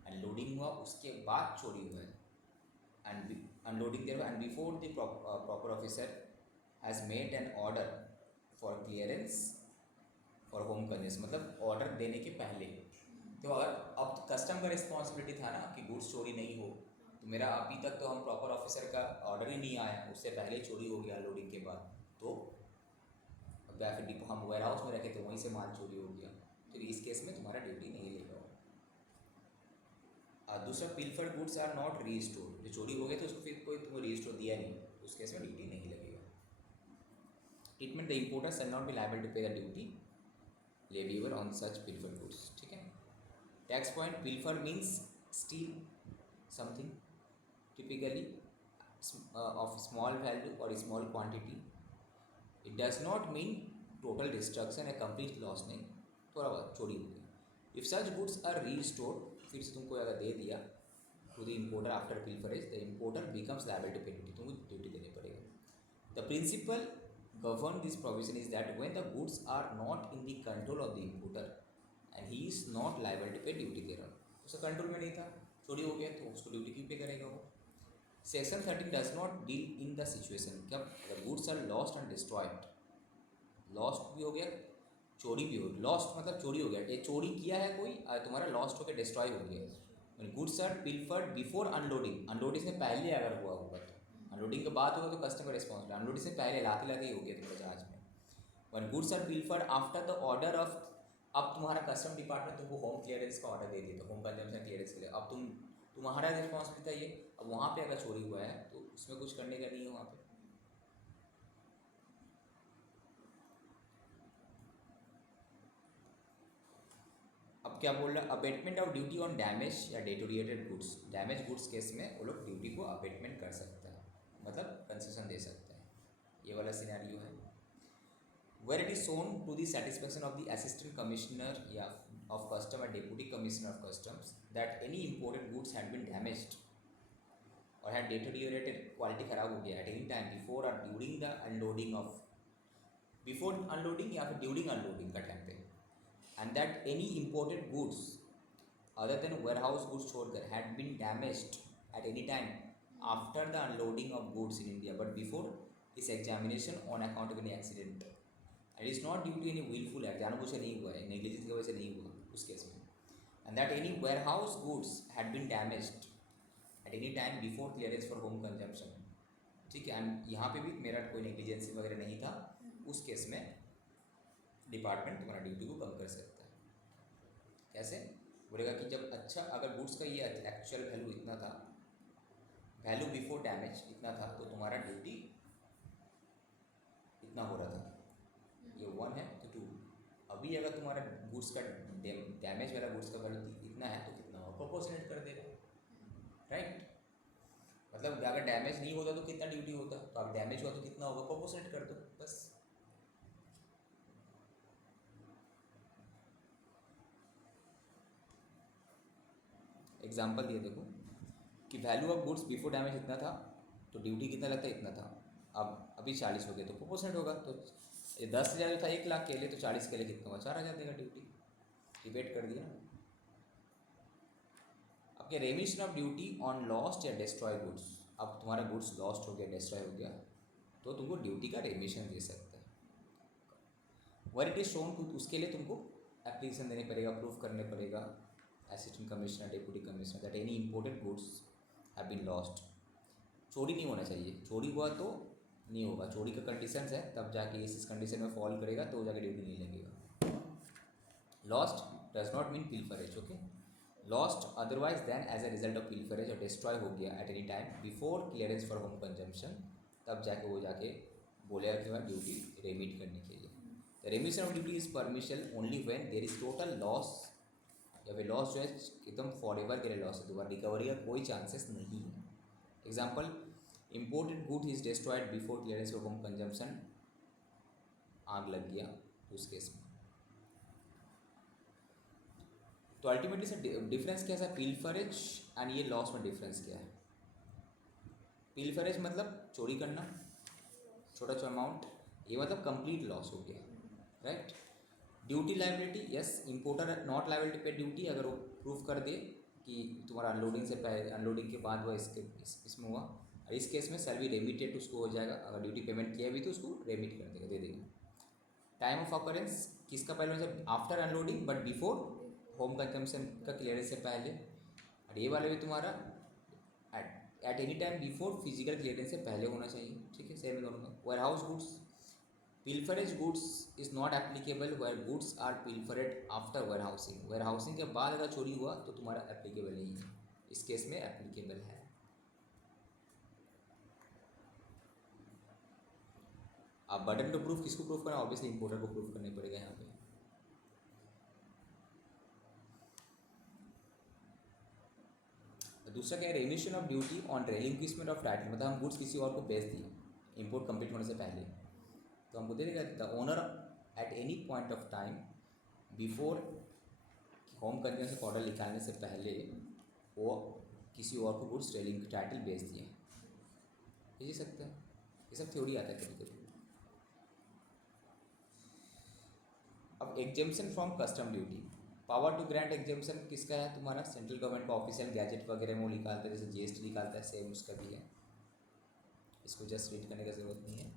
अनलोडिंग हुआ, उसके बाद चोरी हुआ है. And unloading there and before the proper officer has made an order for clearance for home conveyance, मतलब ऑर्डर देने के पहले. तो अगर अब कस्टम का रिस्पॉन्सिबिलिटी था ना कि गुड्स चोरी नहीं हो, तो मेरा अभी तक तो हम प्रॉपर ऑफिसर का ऑर्डर ही नहीं आया, उससे पहले चोरी हो गया लोडिंग के बाद, तो या फिर डिपो हम वेयर हाउस में रखे थे वहीं से माल चोरी हो गया, तो इस केस में तुम्हारा ड्यूटी नहीं लेगा. दूसरा पिल्फर्ड गुड्स आर नॉट रीस्टोर, जो चोरी हो गया तो उसको फिर कोई तुम्हें रीस्टोर दिया नहीं, उस केस में ड्यूटी नहीं लगेगा. Treatment the importer shall not be liable to pay the duty leviable on such pilfered goods. ठीक है. Tax point. Pilfer means steal something typically of small value or small quantity. It does not mean total destruction, a complete loss नहीं, थोड़ा बहुत चोरी हो गई. If such goods are restored, फिर से तुमको अगर दे दिया to the importer after pilferage, the importer becomes liable to pay duty, तुमको ड्यूटी देने पड़ेगा. The principle govern this provision is that when the goods are not in the control of the importer and he is not liable to pay duty thereon, उसका कंट्रोल में नहीं था, चोरी हो गया तो उसको ड्यूटी क्यों पे करेगा वो. Section 13 does not deal in the situation, कब अगर goods are lost and destroyed, lost भी हो गया चोरी भी हो. लॉस्ट मतलब चोरी हो गया, ये चोरी किया है कोई, तुम्हारा लॉस्ट होकर डिस्ट्रॉय हो गया. Goods are pilfered before unloading, unloading से पहले अगर हुआ होगा तो अनलोडिंग के बाद होगा तो कस्टमर रिस्पॉन्सिबल, अनलोडिंग से पहले लाते लाते ही हो गया तुम्हारे जहाज में। When goods are pilfered after the order of, अब तुम्हारा कस्टम डिपार्टमेंट तुमको होम क्लियरेंस का ऑर्डर दे दिया, तो होम कंजम्पशन क्लियरेंस के लिए अब तुम्हारा रिस्पॉन्सिबिलिटी है ये। अब वहाँ पे अगर चोरी हुआ है तो उसमें कुछ करने का नहीं है वहाँ पे। अब क्या बोल रहा है, abatement of duty on damage या deteriorated goods. Damage goods case में वो लोग ड्यूटी को अबेटमेंट कर सकता है, मतलब कंसेशन दे सकता है, ये वाला सिनेरियो है। Where it is shown to the satisfaction of the assistant commissioner of custom and deputy commissioner of customs that any imported goods had been damaged or had deteriorated, quality खराब हो गया at any time before or during the unloading of, before unloading या फिर during unloading का टाइम पे, and that any imported goods other than warehouse goods छोड़कर had been damaged at any time after the unloading of goods in India but before its examination on account of any accident. It is not due to any wilful act, जानबूझ से नहीं हुआ है, नेग्लिजेंस की वजह से नहीं हुआ उस केस में। And that any warehouse goods had been damaged at any time before clearance for home consumption, ठीक है। एंड यहाँ पे भी मेरा कोई नेग्लिजेंसी वगैरह नहीं था, उस केस में डिपार्टमेंट तुम्हारा ड्यूटी को कम कर सकता है। कैसे बोलेगा कि जब अच्छा अगर गुड्स का ये एक्चुअल वैल्यू इतना था, वैल्यू बिफोर डैमेज इतना था, तो तुम्हारा ड्यूटी इतना हो रहा था, ये 1 है तो 2। अभी अगर तुम्हारा गुड्स का डैमेज वाला गुड्स का वैल्यू इतना है तो कितना होगा, प्रोपोर्शनेट कर देगा, राइट। मतलब अगर डैमेज नहीं होता तो कितना ड्यूटी होता, तो अब डैमेज हुआ तो कितना होगा, प्रोपोर्शनेट कर दो बस। एग्जाम्पल दिए देखो कि value of goods before damage इतना था तो ड्यूटी कितना लगता है, इतना था। अब अभी 40 हो गया तो प्रोपोर्शनेट होगा, तो 10,000 था 1 लाख के लिए, तो 40 के लिए कितना हुआ, 4,000 देगा ड्यूटी। डिबेट कर दिया। आपके रेमिशन ऑफ ड्यूटी ऑन लॉस्ट या डिस्ट्रॉय गुड्स, अब तुम्हारा गुड्स लॉस्ट हो गया, डिस्ट्रॉय हो गया, तो तुमको ड्यूटी का रेमिशन दे सकता है। Where it is shown to, उसके लिए तुमको एप्लीकेशन देने पड़ेगा, प्रूफ करने पड़ेगा assistant commissioner deputy commissioner that any imported goods have been lost. चोरी नहीं होना चाहिए, चोरी हुआ तो नहीं होगा, चोरी का कंडीशंस है, तब जाके इस कंडीशन में फॉल करेगा तो जाके ड्यूटी नहीं लगेगा। Lost does not mean pilferage, okay. Lost otherwise then as a result of pilferage और डिस्ट्रॉय हो गया at any time before clearance for home consumption, तब जाके वो जाके बोलेगा कि वह ड्यूटी रेमिट करने के लिए। The remission of duty is permission only when there is total loss, या फिर लॉस जो है एकदम फॉर एवर के लिए लॉस है, दोबारा रिकवरी का कोई चांसेस नहीं है। Example, imported good is destroyed before clearance of home consumption, आग लग गया उस केस में। तो अल्टीमेटली सर डिफरेंस क्या है पिल्फरेज एंड ये लॉस में डिफरेंस क्या है? पिल्फरेज मतलब चोरी करना छोटा सा अमाउंट, ये मतलब कंप्लीट लॉस हो गया, right. Duty liability, yes importer not liability पे ड्यूटी, अगर वो प्रूफ कर दे कि तुम्हारा अनलोडिंग से पहले अनलोडिंग के बाद हुआ इसमें हुआ, और इस केस में सैलरी रेमिटेड उसको हो जाएगा, अगर ड्यूटी पेमेंट किया भी तो उसको रेमिट कर देगा, दे देगा। टाइम ऑफ ऑकरेंस किसका पहले मतलब after unloading but before home consumption का क्लियरेंस से पहले, और ये वाले भी तुम्हारा eight any time before physical clearance से पहले होना चाहिए, ठीक है। सेम है दोनों का। Warehouse goods, pilferage goods is not applicable where goods are pilfered after warehousing, warehousing के बाद अगर चोरी हुआ तो तुम्हारा एप्लीकेबल नहीं है, इस केस में एप्लीकेबल है। अब बर्डन टू प्रूफ किसको प्रूफ करना, ऑब्वियसली इंपोर्टर को प्रूफ करना पड़ेगा यहाँ पे। दूसरा क्या है, remission of duty on relinquishment of title, मतलब हम गुड्स किसी और को बेच दिए इंपोर्ट कंप्लीट होने से पहले, तो हमको दे देगा the owner at any point of time before home consumption से ऑर्डर निकालने से पहले वो किसी और को गुड्स रेलिंग टाइटल बेच दिए, भेज सकते हैं। ये सब थ्योरी आता है कभी कभी। अब exemption from custom duty, power to grant exemption किसका है, तुम्हारा सेंट्रल गवर्नमेंट का ऑफिशियल गैजेट वगैरह में वो निकालता है, जैसे जीएसटी निकालता है, सेम उसका भी है, इसको जस्ट रीड करने की ज़रूरत नहीं है।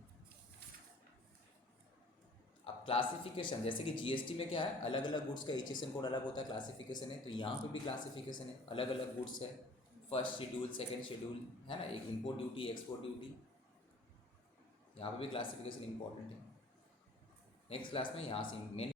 अब क्लासिफिकेशन, जैसे कि जीएसटी में क्या है, अलग अलग गुड्स का एचएसएन कोड अलग होता है, क्लासिफिकेशन है, तो यहाँ पे भी क्लासिफिकेशन है, अलग अलग गुड्स है, फर्स्ट शेड्यूल, सेकंड शेड्यूल, है ना, एक इंपोर्ट ड्यूटी, एक्सपोर्ट ड्यूटी, यहाँ पे भी क्लासिफिकेशन इंपॉर्टेंट है। नेक्स्ट क्लास में यहाँ से मेन